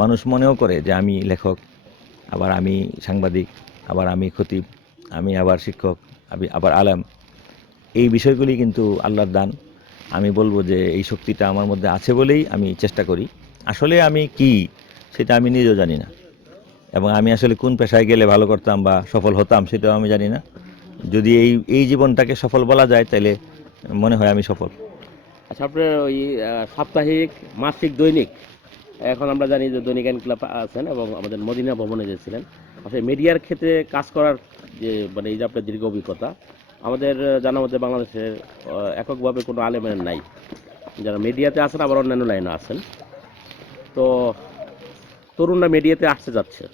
মানুষ মনেও করে যে আমি লেখক, আবার আমি সাংবাদিক, আবার আমি খতিব, আমি আবার শিক্ষক, আমি আবার আলেম। এই বিষয়গুলি কিন্তু আল্লাহর দান। আমি বলবো যে এই শক্তিটা আমার মধ্যে আছে বলেই আমি চেষ্টা করি। আসলে আমি কি সেটা আমি নিজেও জানি না, এবং আমি আসলে কোন পেশায় গেলে ভালো করতাম বা সফল হতাম সেটাও আমি জানি না। যদি এই জীবনটাকে সফল বলা যায় তাহলে মনে হয় আমি সফল। আচ্ছা, আপনার ওই সাপ্তাহিক, মাসিক, দৈনিক, এখন আমরা জানি যে দৈনিক ক্লাব আছেন এবং আমাদের মদিনা ভবনে যে ছিলেন, আসলে মিডিয়ার ক্ষেত্রে কাজ করার যে এই যে আপনার দীর্ঘ অভিজ্ঞতা, আমাদের জানা মতে বাংলাদেশের এককভাবে কোনো আলেমের নাই, যারা মিডিয়াতে আছেন আবার অন্যান্য লাইনে আছেন। তো তরুণরা মিডিয়াতে আসতে যাচ্ছে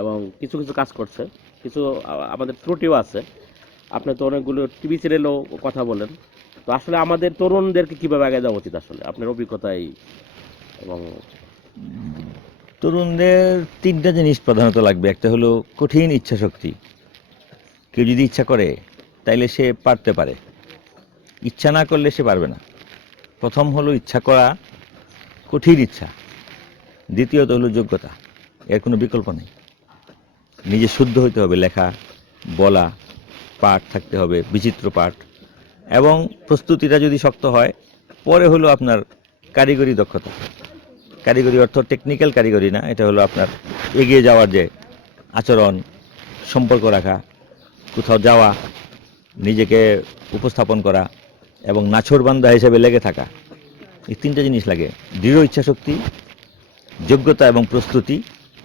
এবং কিছু কিছু কাজ করছে, কিছু আমাদের ত্রুটিও আছে। আপনি তো অনেকগুলো টিভি চ্যানেলেও কথা বলেন। তো আসলে আমাদের তরুণদেরকে কীভাবে আগে যাওয়া উচিত আসলে আপনার অভিজ্ঞতায় এবং তরুণদের তিনটা জিনিস প্রধানত লাগবে। একটা হলো কঠিন ইচ্ছা শক্তি। কেউ যদি ইচ্ছা করে তাইলে সে পারতে পারে, ইচ্ছা না করলে সে পারবে না। প্রথম হলো ইচ্ছা করা, কঠিন ইচ্ছা। দ্বিতীয়ত হলো যোগ্যতা, এর কোনো বিকল্প নেই। নিজে শুদ্ধ হইতে হবে, লেখা বলা পাঠ থাকতে হবে, বিচিত্র পাঠ, এবং প্রস্তুতিটা যদি শক্ত হয়। পরে হলো আপনার কারিগরি দক্ষতা। কারিগরি অর্থ টেকনিক্যাল কারিগরি না, এটা হলো আপনার এগিয়ে যাওয়ার যে আচরণ, সম্পর্ক রাখা, কোথাও যাওয়া, নিজেকে উপস্থাপন করা এবং নাছোড়বান্দা হিসেবে লেগে থাকা। এই তিনটা জিনিস লাগে: দৃঢ় ইচ্ছাশক্তি, যোগ্যতা এবং প্রস্তুতি,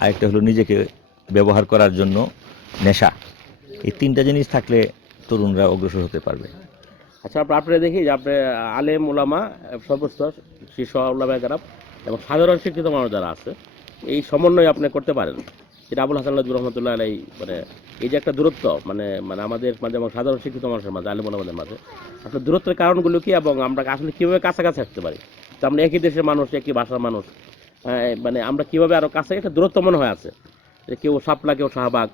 আর একটা হলো নিজেকে ব্যবহার করার জন্য নেশা। এই তিনটা জিনিস থাকলে তরুণরা অগ্রসর হতে পারবে। আচ্ছা, আপনারা দেখি যে আপনি আলেম ওলামা, সর্বস্তর শীর্ষ ওলামা কেরাম এবং সাধারণ শিক্ষিত মানুষ যারা আছে, এই সমন্বয় আপনি করতে পারেন। যেটা আবুল হাসান নদভী রহমতুল্লাহ আলাই, মানে এই যে একটা দূরত্ব, মানে মানে আমাদের মাঝে এবং সাধারণ শিক্ষিত মানুষের মাঝে, আলেম ওলামাদের মাঝে আসলে দূরত্বের কারণগুলো কি, এবং আমরা আসলে কীভাবে কাছাকাছি আসতে পারি? তো আমরা একই দেশের মানুষ, একই ভাষার মানুষ, মানে আমরা কীভাবে আরও কাছে, একটা দূরত্ব মনে হয় আছে যে কেউ শাপলা, কেউ শাহবাগ,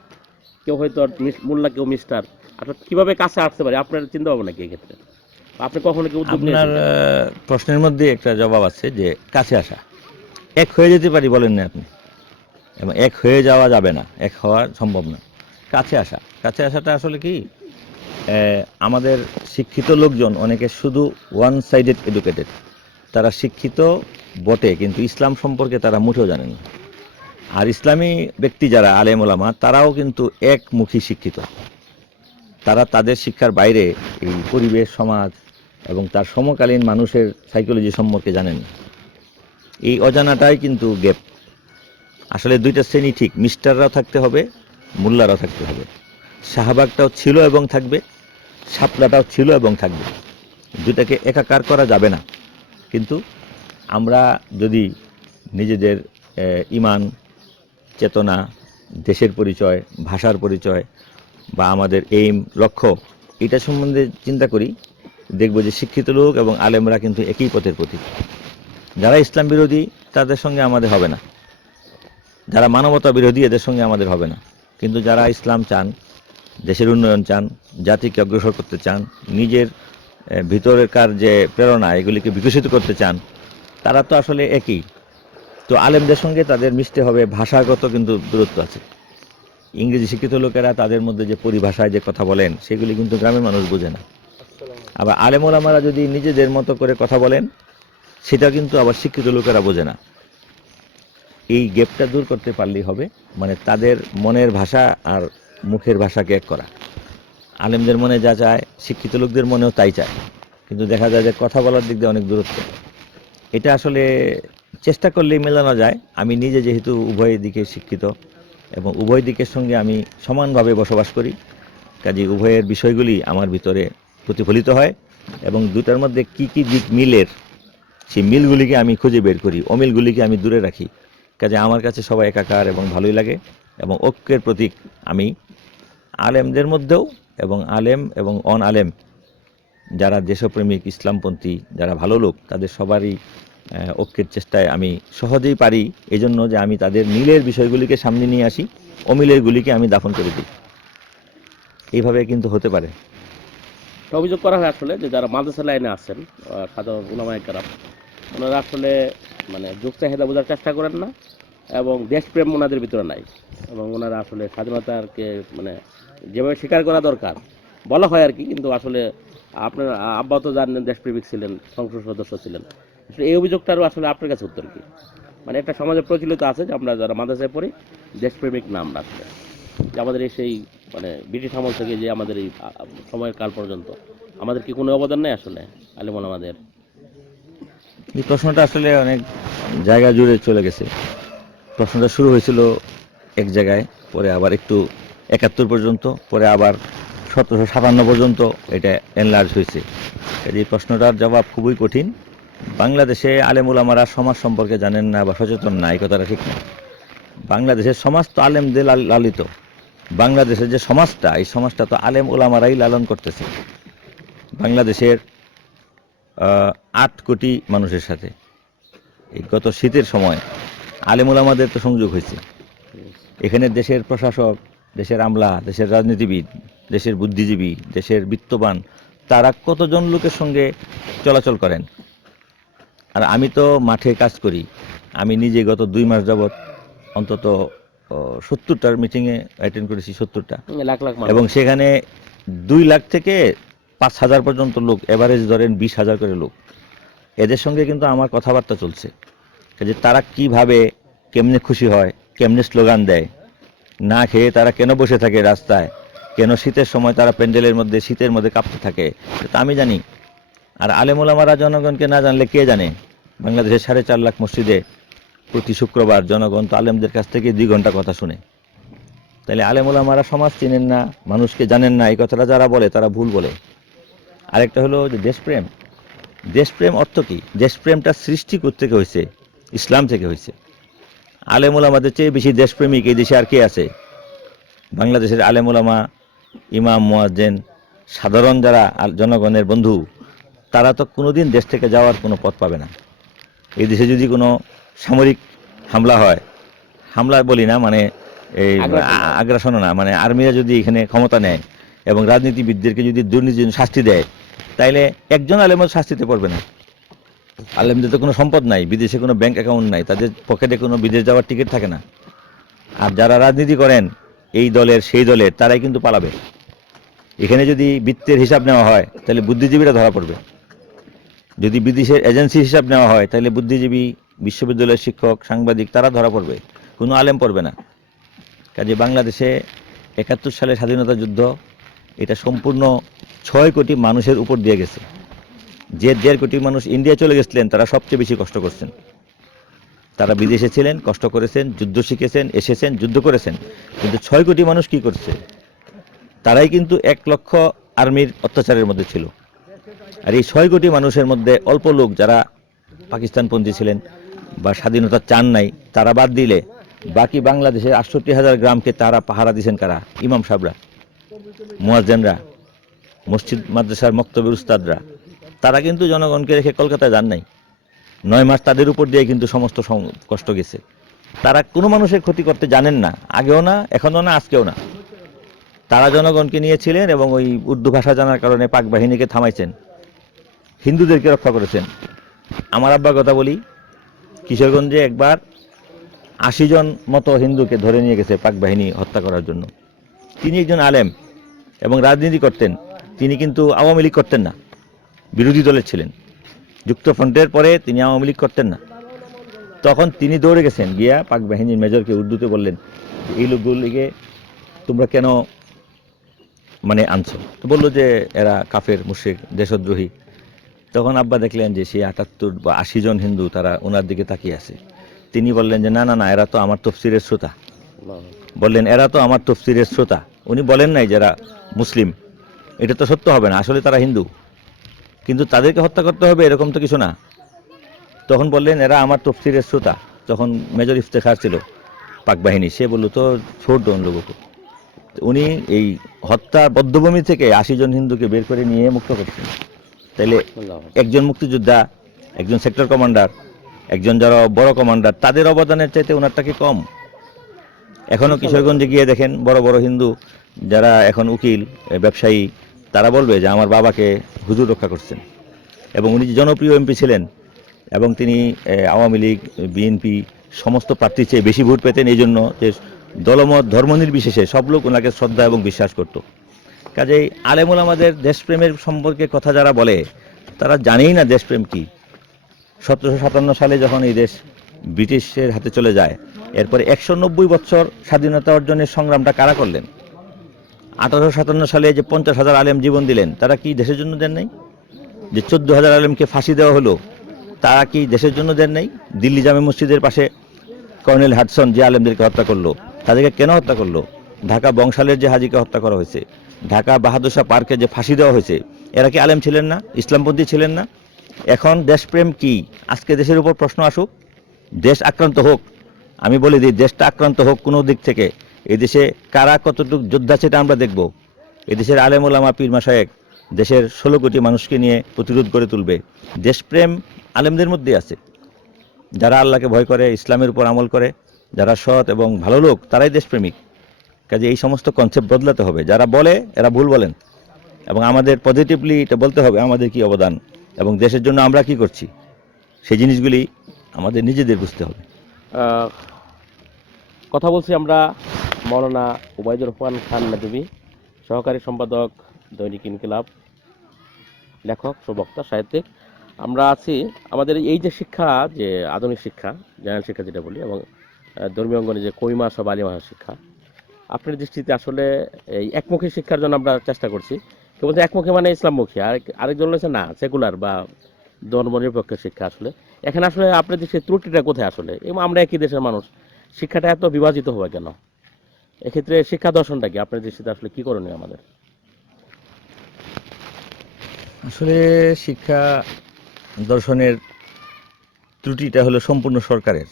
কেউ হয়তো মোল্লা, কেউ মিস্টার। আসলে কীভাবে কাছে আসতে পারি, আপনার চিন্তা ভাবনা কি এক্ষেত্রে? আপনি কখনো কি উদ্যোগ আপনার নিয়েছেন? প্রশ্নের মধ্যে একটা জবাব আছে যে কাছে আসা। এক হয়ে যেতে পারি বলেন না আপনি, এবং এক হয়ে যাওয়া যাবে না, এক হওয়া সম্ভব না। কাছে আসা, কাছে আসাটা আসলে কি, আমাদের শিক্ষিত লোকজন অনেকে শুধু ওয়ান সাইডেড এডুকেটেড। তারা শিক্ষিত বটে, কিন্তু ইসলাম সম্পর্কে তারা মুঠেও জানেন না। আর ইসলামী ব্যক্তি যারা আলেম ওলামা, তারাও কিন্তু একমুখী শিক্ষিত। তারা তাদের শিক্ষার বাইরে এই পরিবেশ, সমাজ এবং তার সমকালীন মানুষের সাইকোলজি সম্পর্কে জানেন না। এই অজানাটাই কিন্তু গ্যাপ। আসলে দুইটা শ্রেণী ঠিক, মিস্টাররাও থাকতে হবে, মোল্লারাও থাকতে হবে। শাহবাগটাও ছিল এবং থাকবে, শাপলাটাও ছিল এবং থাকবে। দুটাকে একাকার করা যাবে না। কিন্তু আমরা যদি নিজেদের ইমান, চেতনা, দেশের পরিচয়, ভাষার পরিচয় বা আমাদের এইম, লক্ষ্য, এটা সম্বন্ধে চিন্তা করি, দেখব যে শিক্ষিত লোক এবং আলেমরা কিন্তু একই পথের প্রতীক। যারা ইসলাম বিরোধী তাদের সঙ্গে আমাদের হবে না, যারা মানবতা বিরোধী এদের সঙ্গে আমাদের হবে না। কিন্তু যারা ইসলাম চান, দেশের উন্নয়ন চান, জাতিকে অগ্রসর করতে চান, নিজের ভিতরেরকার যে প্রেরণা এগুলিকে বিকশিত করতে চান, তারা তো আসলে একই। তো আলেমদের সঙ্গে তাদের মিশতে হবে। ভাষাগত কিন্তু দূরত্ব আছে। ইংরেজি শিক্ষিত লোকেরা তাদের মধ্যে যে পরিভাষায় যে কথা বলেন, সেগুলি কিন্তু গ্রামের মানুষ বোঝে না। আবার আলেম ওলামারা যদি নিজেদের মতো করে কথা বলেন, সেটা কিন্তু আবার শিক্ষিত লোকেরা বোঝে না। এই গ্যাপটা দূর করতে পারলেই হবে, মানে তাদের মনের ভাষা আর মুখের ভাষাকে এক করা। আলেমদের মনে যা চায়, শিক্ষিত লোকদের মনেও তাই চায়, কিন্তু দেখা যায় যে কথা বলার দিক দিয়ে অনেক দূরত্ব। এটা আসলে চেষ্টা করলেই মেলানো যায়। আমি নিজে যেহেতু উভয় দিকে শিক্ষিত এবং উভয় দিকের সঙ্গে আমি সমানভাবে বসবাস করি, কাজে উভয়ের বিষয়গুলি আমার ভিতরে প্রতিফলিত হয় এবং দুটার মধ্যে কি কি দিক মিলের, সেই মিলগুলিকে আমি খুঁজে বের করি, অমিলগুলিকে আমি দূরে রাখি। কাজে আমার কাছে সবাই একাকার এবং ভালোই লাগে, এবং ঐক্যের প্রতীক আমি আলেমদের মধ্যেও, এবং আলেম এবং অন আলেম যারা দেশপ্রেমিক, ইসলামপন্থী, যারা ভালো লোক, তাদের সবারই ঐক্যের চেষ্টায় আমি সহজেই পারি, এই জন্য যে আমি তাদের মিলের বিষয়গুলিকে সামনে নিয়ে আসি, অমিলেরগুলিকে আমি দাফন করে দিই। এইভাবে কিন্তু হতে পারে। একটা অভিযোগ করা হয় আসলে যে যারা মাদ্রাসা লাইনে আছেন, সাধারণ উলামায়ে কেরাম, ওনারা আসলে মানে যুগ চাহিদা বোঝার চেষ্টা করেন না, এবং দেশপ্রেম ওনাদের ভিতরে নাই, এবং ওনারা আসলে স্বাধীনতাকে মানে যেভাবে স্বীকার করা দরকার বলা হয় আর কি, কিন্তু আসলে আপনার আব্বা তো জানেন দেশপ্রেমিক ছিলেন, সংসদ সদস্য ছিলেন। আসলে এই অভিযোগটারও আসলে আপনার কাছে উত্তর কি? মানে একটা সমাজে প্রচলিত আছে যে আমরা যারা মাদ্রাসায় পড়ি দেশপ্রেমিক নাম রাখতে, যে আমাদের এই সেই মানে ব্রিটিশ আমল থেকে যে আমাদের এই সময়ের কাল পর্যন্ত আমাদের কি কোনো অবদান নেই আসলে আলেমন আমাদের? এই প্রশ্নটা আসলে অনেক জায়গা জুড়ে চলে গেছে। প্রশ্নটা শুরু হয়েছিল এক জায়গায়, পরে আবার একটু 71 পর্যন্ত, পরে আবার 1757 পর্যন্ত এটা এনলার্জ হয়েছে। এই প্রশ্নটার জবাব খুবই কঠিন। বাংলাদেশে আলেম ওলামারা সমাজ সম্পর্কে জানেন না বা সচেতন না, এই কথাটা ঠিক না। বাংলাদেশের সমাজ তো আলেমদের লালিত। বাংলাদেশের যে সমাজটা, এই সমাজটা তো আলেম ওলামারাই লালন করতেছে। বাংলাদেশের 8 কোটি মানুষের সাথে এই গত শীতের সময় আলেম ওলামাদের তো সংযোগ হয়েছে। এখানে দেশের প্রশাসক, দেশের আমলা, দেশের রাজনীতিবিদ, দেশের বুদ্ধিজীবী, দেশের বিত্তবান, তারা কতজন লোকের সঙ্গে চলাচল করেন। আর আমি তো মাঠে কাজ করি, আমি নিজে গত 2 মাস যাবৎ অন্তত 70টার মিটিংয়ে অ্যাটেন্ড করেছি, 70টা, লাখ লাখ মানুষ। এবং সেখানে 2 লাখ থেকে 5,000 পর্যন্ত লোক, এভারেজ ধরেন 20,000 করে লোক। এদের সঙ্গে কিন্তু আমার কথাবার্তা চলছে যে তারা কিভাবে, কেমনে খুশি হয়, কেমনে স্লোগান দেয়, না খেয়ে তারা কেন বসে থাকে রাস্তায়, কেন শীতের সময় তারা প্যান্ডেলের মধ্যে, শীতের মধ্যে কাঁপতে থাকে, সেটা আমি জানি। আর আলেম ওলামারা জনগণকে না জানলে কে জানে? বাংলাদেশের 4.5 লাখ মসজিদে প্রতি শুক্রবার জনগণ তো আলেমদের কাছ থেকে 2 ঘন্টা কথা শুনে। তাহলে আলেম ওলামারা সমাজ চিনেন না, মানুষকে জানেন না, এই কথাটা যারা বলে তারা ভুল বলে। আরেকটা হলো যে দেশপ্রেম। দেশপ্রেম অর্থ কি? দেশপ্রেমটা সৃষ্টি থেকে হয়েছে, ইসলাম থেকে হয়েছে। আলেম ওলামাদের চেয়ে বেশি দেশপ্রেমিক এই দেশে আর কে আছে? বাংলাদেশের আলেম ওলামা, ইমাম, মুয়াজ্জিন, সাধারণ যারা জনগণের বন্ধু, তারা তো কোনোদিন দেশ থেকে যাওয়ার কোনো পথ পাবে না। এই দেশে যদি কোনো সামরিক হামলা হয়, হামলা বলি না মানে এই আগ্রাসন না, মানে আর্মিরা যদি এখানে ক্ষমতা নেয় এবং রাজনীতিবিদদেরকে যদি দুর্নীতির শাস্তি দেয়, তাইলে একজন আলেমও শাস্তিতে পড়বে না। আলেমদের তো কোনো সম্পদ নাই, বিদেশে কোনো ব্যাংক অ্যাকাউন্ট নাই, তাদের পকেটে কোনো বিদেশ যাওয়ার টিকিট থাকে না। আর যারা রাজনীতি করেন এই দলের সেই দলের, তারাই কিন্তু পালাবে। এখানে যদি বিত্তের হিসাব নেওয়া হয় তাহলে বুদ্ধিজীবীরা ধরা পড়বে। যদি বিদেশের এজেন্সির হিসাব নেওয়া হয় তাহলে বুদ্ধিজীবী, বিশ্ববিদ্যালয়ের শিক্ষক, সাংবাদিক, তারা ধরা পড়বে, কোনো আলেম পড়বে না। কাজে বাংলাদেশে 71 সালে স্বাধীনতা যুদ্ধ, এটা সম্পূর্ণ 6 কোটি মানুষের উপর দিয়ে গেছে। যে 1.5 কোটি মানুষ ইন্ডিয়া চলে গেছিলেন, তারা সবচেয়ে বেশি কষ্ট করছেন। তারা বিদেশে ছিলেন, কষ্ট করেছেন, যুদ্ধ শিখেছেন, এসেছেন, যুদ্ধ করেছেন। কিন্তু 6 কোটি মানুষ কি করছে? তারাই কিন্তু 1 লক্ষ আর্মির অত্যাচারের মধ্যে ছিল। আর এই 6 কোটি মানুষের মধ্যে অল্প লোক যারা পাকিস্তানপন্থী ছিলেন বা স্বাধীনতা চান নাই, তারা বাদ দিলে বাকি বাংলাদেশের 68,000 গ্রামকে তারা পাহারা দিয়েছেন কারা? ইমাম সাহেবরা, মুয়াজ্জিনরা, মসজিদ মাদ্রাসার মক্তবের উস্তাদরা। তারা কিন্তু জনগণকে রেখে কলকাতায় যান নাই। 9 মাস তাদের উপর দিয়ে কিন্তু সমস্ত কষ্ট গেছে। তারা কোনো মানুষের ক্ষতি করতে জানেন না, আগেও না, এখনও না, আজকেও না। তারা জনগণকে নিয়েছিলেন এবং ওই উর্দু ভাষা জানার কারণে পাক বাহিনীকে থামাইছেন, হিন্দুদেরকে রক্ষা করেছেন। আমার আব্বার কথা বলি, কিশোরগঞ্জে একবার 80 জন মতো হিন্দুকে ধরে নিয়ে গেছে পাক বাহিনী হত্যা করার জন্য। তিনি একজন আলেম এবং রাজনীতি করতেন। তিনি কিন্তু আওয়ামী লীগ করতেন না, বিরোধী দলের ছিলেন। যুক্তফ্রন্টের পরে তিনি আওয়ামী লীগ করতেন না। তখন তিনি দৌড়ে গেছেন, গিয়া পাক বাহিনীর মেজরকে উর্দুতে বললেন, এই লোকগুলিকে তোমরা কেন মানে আনছো? তো বললো যে এরা কাফের, মুশরিক, দেশদ্রোহী। তখন আব্বা দেখলেন যে সে 78 বা 80 জন হিন্দু তারা ওনার দিকে তাকিয়ে আছে। তিনি বললেন যে না না না, এরা তো আমার তফসিরের শ্রোতা। বললেন এরা তো আমার তফসিরের শ্রোতা। উনি বলেন নাই যারা মুসলিম, এটা তো সত্য হবে না, আসলে তারা হিন্দু, কিন্তু তাদেরকে হত্যা করতে হবে এরকম তো কিছু না। তখন বললেন এরা আমার তফসিরের শ্রোতা। তখন মেজর ইফতেখার ছিল পাক বাহিনী, সে বলল তো ছোট দন লোককে। উনি এই হত্যা বদ্ধভূমি থেকে 80 জন হিন্দুকে বের করে নিয়ে মুক্ত করছেন। তাইলে একজন মুক্তিযোদ্ধা, একজন সেক্টর কমান্ডার, একজন যারা বড় কমান্ডার, তাদের অবদানের চাইতে ওনারটা কি কম? এখনও কিশোরগঞ্জে গিয়ে দেখেন বড় বড় হিন্দু যারা এখন উকিল, ব্যবসায়ী, তারা বলবে যে আমার বাবাকে হুজুর রক্ষা করছেন। এবং উনি জনপ্রিয় এমপি ছিলেন এবং তিনি আওয়ামী লীগ, বিএনপি সমস্ত প্রার্থীর চেয়ে বেশি ভোট পেতেন, এই জন্য যে দলমত ধর্ম নির্বিশেষে সব লোক ওনাকে শ্রদ্ধা এবং বিশ্বাস করত। কাজেই আলেমুল আমাদের দেশপ্রেমের সম্পর্কে কথা যারা বলে, তারা জানেই না দেশপ্রেম কি। 1757 সালে যখন এই দেশ ব্রিটিশের হাতে চলে যায়, এরপরে 190 বছর স্বাধীনতা অর্জনের সংগ্রামটা কারা করলেন? 1857 সালে যে 50,000 আলেম জীবন দিলেন, তারা কি দেশের জন্য দেন নাই? যে 14,000 আলেমকে ফাঁসি দেওয়া হলো, তারা কি দেশের জন্য দেন নাই? দিল্লি জামে মসজিদের পাশে কর্নেল হাডসন যে আলেমদেরকে হত্যা করলো, তাদেরকে কেন হত্যা করলো? ঢাকা বংশালের যে হাজিকে হত্যা করা হয়েছে, ঢাকা বাহাদুর শাহ পার্কে যে ফাঁসি দেওয়া হয়েছে, এরা কি আলেম ছিলেন না? ইসলামপন্থী ছিলেন না? এখন দেশপ্রেম কি? আজকে দেশের উপর প্রশ্ন আসুক, দেশ আক্রান্ত হোক, আমি বলে দিই দেশটা আক্রান্ত হোক কোনো দিক থেকে, এদেশে কারা কতটুকু যোদ্ধা সেটা আমরা দেখব। এদেশের আলেম ওলামা, পীর মাশায়েখ দেশের 16 কোটি মানুষকে নিয়ে প্রতিরোধ করে তুলবে। দেশপ্রেম আলেমদের মধ্যে আছে। যারা আল্লাহকে ভয় করে, ইসলামের উপর আমল করে, যারা সৎ এবং ভালো লোক, তারাই দেশপ্রেমিক। কাজে এই সমস্ত কনসেপ্ট বদলাতে হবে। যারা বলে এরা ভুল বলেন, এবং আমাদের পজিটিভলি এটা বলতে হবে আমাদের কি অবদান এবং দেশের জন্য আমরা কি করছি, সেই জিনিসগুলি আমাদের নিজেদের বুঝতে হবে। আহ, কথা বলছি আমরা মৌলানা ওবায়দুর রহমান খান নদভী, সহকারী সম্পাদক দৈনিক ইনকিলাব, লেখক, প্রবক্তা, সাহিত্যিক। আমরা আছি আমাদের এই যে শিক্ষা, যে আধুনিক শিক্ষা, জেনারেল শিক্ষা যেটা বলি, এবং ধর্মীয় অঙ্গনে যে কইমাস বা আলিমাস শিক্ষা, আপনার দৃষ্টিতে আসলে এই একমুখী শিক্ষার জন্য আমরা চেষ্টা করছি। কেউ বলছে একমুখী মানে ইসলামমুখী, আরেকজন বলেছে না সেকুলার বা ধর্মনিরপেক্ষ শিক্ষা। আসলে এখানে আসলে আপনার দেশের ত্রুটিটা কোথায় আসলে? এবং আমরা একই দেশের মানুষ, শিক্ষাটা এত বিভাজিত হবে কেন? এক্ষেত্রে শিক্ষা দর্শনটা কি আপনার দৃষ্টিতে আসলে কি করণীয় আমাদের? আসলে শিক্ষা দর্শনের ত্রুটিটা হলো সম্পূর্ণ সরকারের,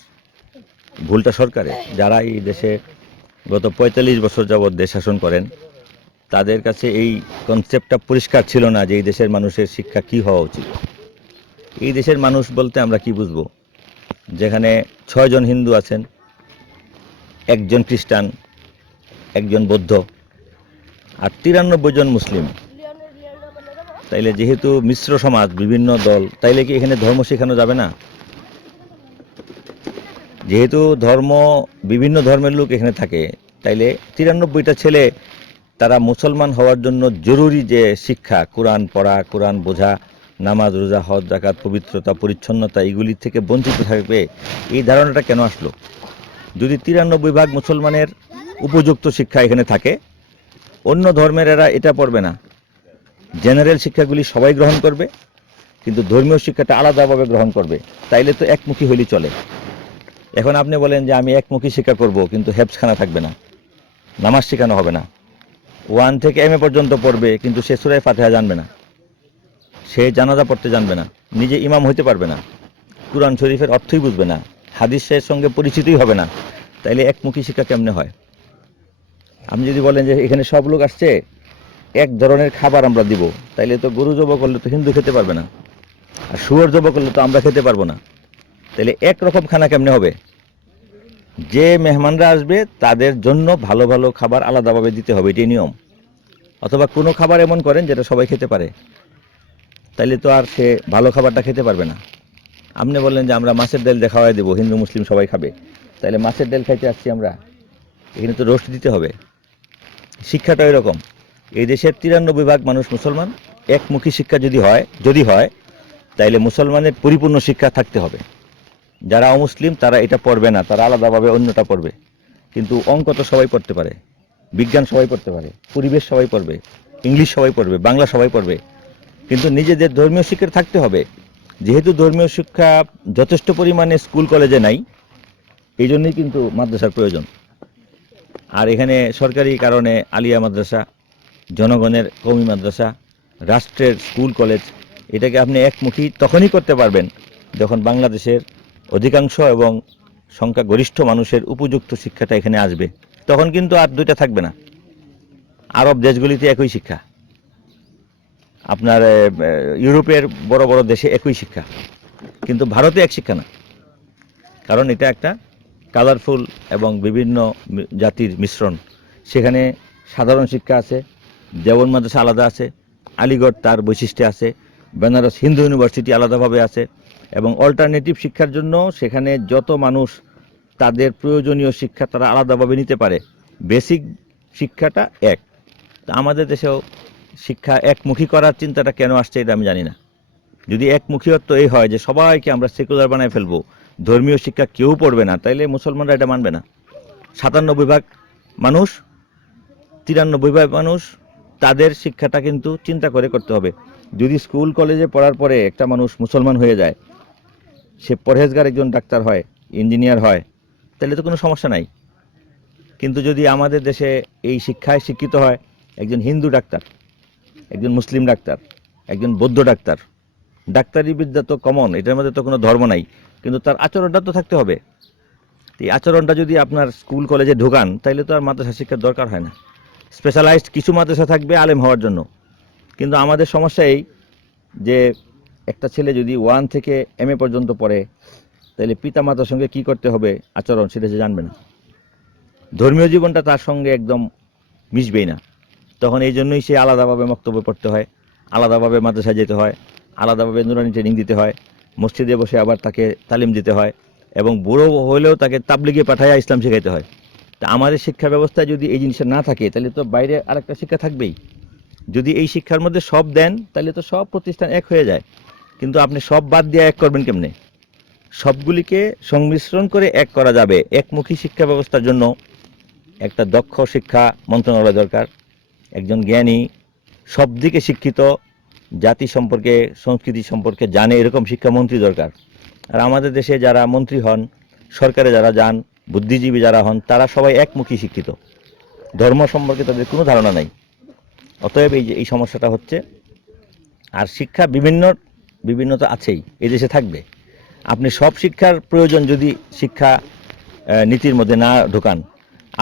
ভুলটা সরকারের। যারা এই দেশে গত ৪৫ বছর যাবৎ দেশ শাসন করেন, তাদের কাছে এই কনসেপ্টটা পরিষ্কার ছিল না যে এই দেশের মানুষের শিক্ষা কি হওয়া উচিত। এই দেশের মানুষ বলতে আমরা কি বুঝবো? যেখানে ৬ জন হিন্দু আছেন, একজন খ্রিস্টান, একজন বৌদ্ধ, আর ৯৩ জন মুসলিম। তাইলে যেহেতু মিশ্র সমাজ, বিভিন্ন দল, তাইলে কি এখানে ধর্ম শেখানো যাবে না? যেহেতু বিভিন্ন ধর্মের লোক এখানে থাকে, তাইলে ৯৩টা ছেলে তারা মুসলমান হওয়ার জন্য জরুরি যে শিক্ষা, কোরআন পড়া, কোরআন বোঝা, নামাজ, রোজা, হজ, যাকাত, পবিত্রতা, পরিচ্ছন্নতা, এগুলি থেকে বঞ্চিত থাকবে, এই ধারণাটা কেন আসলো? যদি ৯৩ ভাগ মুসলমানের উপযুক্ত শিক্ষা এখানে থাকে, অন্য ধর্মের এরা এটা পড়বে না। জেনারেল শিক্ষাগুলি সবাই গ্রহণ করবে, কিন্তু ধর্মীয় শিক্ষাটা আলাদাভাবে গ্রহণ করবে। তাইলে তো একমুখী হইলেই চলে। এখন আপনি বলেন যে আমি একমুখী শিক্ষা করব, কিন্তু হেফজখানা থাকবে না, নামাজ শেখানো হবে না, 1 থেকে MA পর্যন্ত পড়বে, কিন্তু সে সূরা ফাতিহা জানবে না, সে জানাজা পড়তে জানবে না, নিজে ইমাম হইতে পারবে না, কুরআন শরীফের অর্থই বুঝবে না, হাদিসের সঙ্গে পরিচিতই হবে না। তাইলে একমুখী শিক্ষা কেমনে হয়? আপনি যদি বলেন যে এখানে সব লোক আসছে, এক ধরনের খাবার আমরা দিব, তাইলে তো গরু জব করলে তো হিন্দু খেতে পারবে না, আর শুয়োর জব করলে তো আমরা খেতে পারবো না। তাইলে একরকম খানা কেমনে হবে? যে মেহমানরা আসবে তাদের জন্য ভালো ভালো খাবার আলাদাভাবে দিতে হবে, এটাই নিয়ম। অথবা কোনো খাবার এমন করেন যেটা সবাই খেতে পারে, তাইলে তো আর সে ভালো খাবারটা খেতে পারবে না। আপনি বললেন যে আমরা মাছের ডাল দেখাওয়াই দেবো, হিন্দু মুসলিম সবাই খাবে, তাহলে মাছের ডাল খাইতে আসছি আমরা, এখানে তো রোস্ট দিতে হবে। শিক্ষাটা এরকম। এই দেশের ৯৩ ভাগ মানুষ মুসলমান। একমুখী শিক্ষা যদি হয় তাইলে মুসলমানের পরিপূর্ণ শিক্ষা থাকতে হবে। যারা অমুসলিম তারা এটা পড়বে না, তারা আলাদাভাবে অন্যটা পড়বে। কিন্তু অঙ্ক তো সবাই পড়তে পারে, বিজ্ঞান সবাই পড়তে পারে, পরিবেশ সবাই পড়বে, ইংলিশ সবাই পড়বে, বাংলা সবাই পড়বে, কিন্তু নিজেদের ধর্মীয় শিক্ষা থাকতে হবে। যেহেতু ধর্মীয় শিক্ষা যথেষ্ট পরিমাণে স্কুল কলেজে নাই, এই জন্যই কিন্তু মাদ্রাসার প্রয়োজন। আর এখানে সরকারি কারণে আলিয়া মাদ্রাসা, জনগণের কওমি মাদ্রাসা, রাষ্ট্রের স্কুল কলেজ, এটাকে আপনি একমুখী তখনই করতে পারবেন যখন বাংলাদেশের অধিকাংশ এবং সংখ্যাগরিষ্ঠ মানুষের উপযুক্ত শিক্ষাটা এখানে আসবে। তখন কিন্তু আর দুইটা থাকবে না। আরব দেশগুলিতে একই শিক্ষা, আপনার ইউরোপের বড় বড় দেশে একই শিক্ষা, কিন্তু ভারতে এক শিক্ষা না। কারণ এটা একটা কালারফুল এবং বিভিন্ন জাতির মিশ্রণ। সেখানে সাধারণ শিক্ষা আছে, দেওবন্দ মাদ্রাসা আলাদা আছে, আলিগড় তার বৈশিষ্ট্য আছে, বেনারস হিন্দু ইউনিভার্সিটি আলাদাভাবে আছে, এবং অল্টারনেটিভ শিক্ষার জন্য সেখানে যত মানুষ তাদের প্রয়োজনীয় শিক্ষা তারা আলাদাভাবে নিতে পারে। বেসিক শিক্ষাটা এক। তা আমাদের দেশেও শিক্ষা একমুখী করার চিন্তাটা কেন আসছে এটা আমি জানি না। যদি একমুখীত্ব এই হয় যে সবাইকে আমরা সেকুলার বানায় ফেলবো, ধর্মীয় শিক্ষা কেউ পড়বে না, তাইলে মুসলমানরা এটা মানবে না। ৯৭ ভাগ মানুষ, ৯৩ ভাগ মানুষ, তাদের শিক্ষাটা কিন্তু চিন্তা করে করতে হবে। যদি স্কুল কলেজে পড়ার পরে একটা মানুষ মুসলমান হয়ে যায়, সে পরহেজগার একজন ডাক্তার হয়, ইঞ্জিনিয়ার হয়, তাহলে তো কোনো সমস্যা নাই। কিন্তু যদি আমাদের দেশে এই শিক্ষায় শিক্ষিত হয় একজন হিন্দু ডাক্তার, একজন মুসলিম ডাক্তার, একজন বৌদ্ধ ডাক্তার, ডাক্তারি বিদ্যা তো কমন, এটার মধ্যে তো কোনো ধর্ম নাই, কিন্তু তার আচরণটা তো থাকতে হবে। এই আচরণটা যদি আপনার স্কুল কলেজে ঢোকান, তাইলে তো আর মাদ্রাসা শিক্ষার দরকার হয় না। স্পেশালাইজড কিছু মাদ্রাসা থাকবে আলেম হওয়ার জন্য। কিন্তু আমাদের সমস্যা এই যে একটা ছেলে যদি 1 থেকে MA পর্যন্ত পড়ে, তাহলে পিতামাতার সঙ্গে কি করতে হবে আচরণ সেটা সে জানবে না, ধর্মীয় জীবনটা তার সঙ্গে একদম মিশবেই না। তখন এই জন্যই সে আলাদাভাবে বক্তব্য পড়তে হয়, আলাদাভাবে মাদ্রাসায় যেতে হয়, আলাদাভাবে নুরানি ট্রেনিং দিতে হয়, মসজিদে বসে আবার তাকে তালিম দিতে হয়, এবং বুড়ো হলেও তাকে তাবলিগে পাঠায় ইসলাম শেখাইতে হয়। তা আমাদের শিক্ষা ব্যবস্থায় যদি এই জিনিসটা না থাকে তাহলে তো বাইরে আরেকটা শিক্ষা থাকবেই। যদি এই শিক্ষার মধ্যে সব দেন তাহলে তো সব প্রতিষ্ঠান এক হয়ে যায়, কিন্তু আপনি সব বাদ দিয়ে এক করবেন কেমনে? সবগুলিকে সংমিশ্রণ করে এক করা যাবে। একমুখী শিক্ষা ব্যবস্থার জন্য একটা দক্ষ শিক্ষা মন্ত্রণালয় দরকার, একজন জ্ঞানী, সব দিকে শিক্ষিত, জাতি সম্পর্কে সংস্কৃতি সম্পর্কে জানে এরকম শিক্ষামন্ত্রী দরকার। আর আমাদের দেশে যারা মন্ত্রী হন, সরকারে যারা যান, বুদ্ধিজীবী যারা হন, তারা সবাই একমুখী শিক্ষিত, ধর্ম সম্পর্কে তাদের কোনো ধারণা নাই। অতএব এই সমস্যাটা হচ্ছে। আর শিক্ষা বিভিন্নতা আছেই, এই দেশে থাকবে। আপনি সব শিক্ষার প্রয়োজন যদি শিক্ষা নীতির মধ্যে না ঢোকান,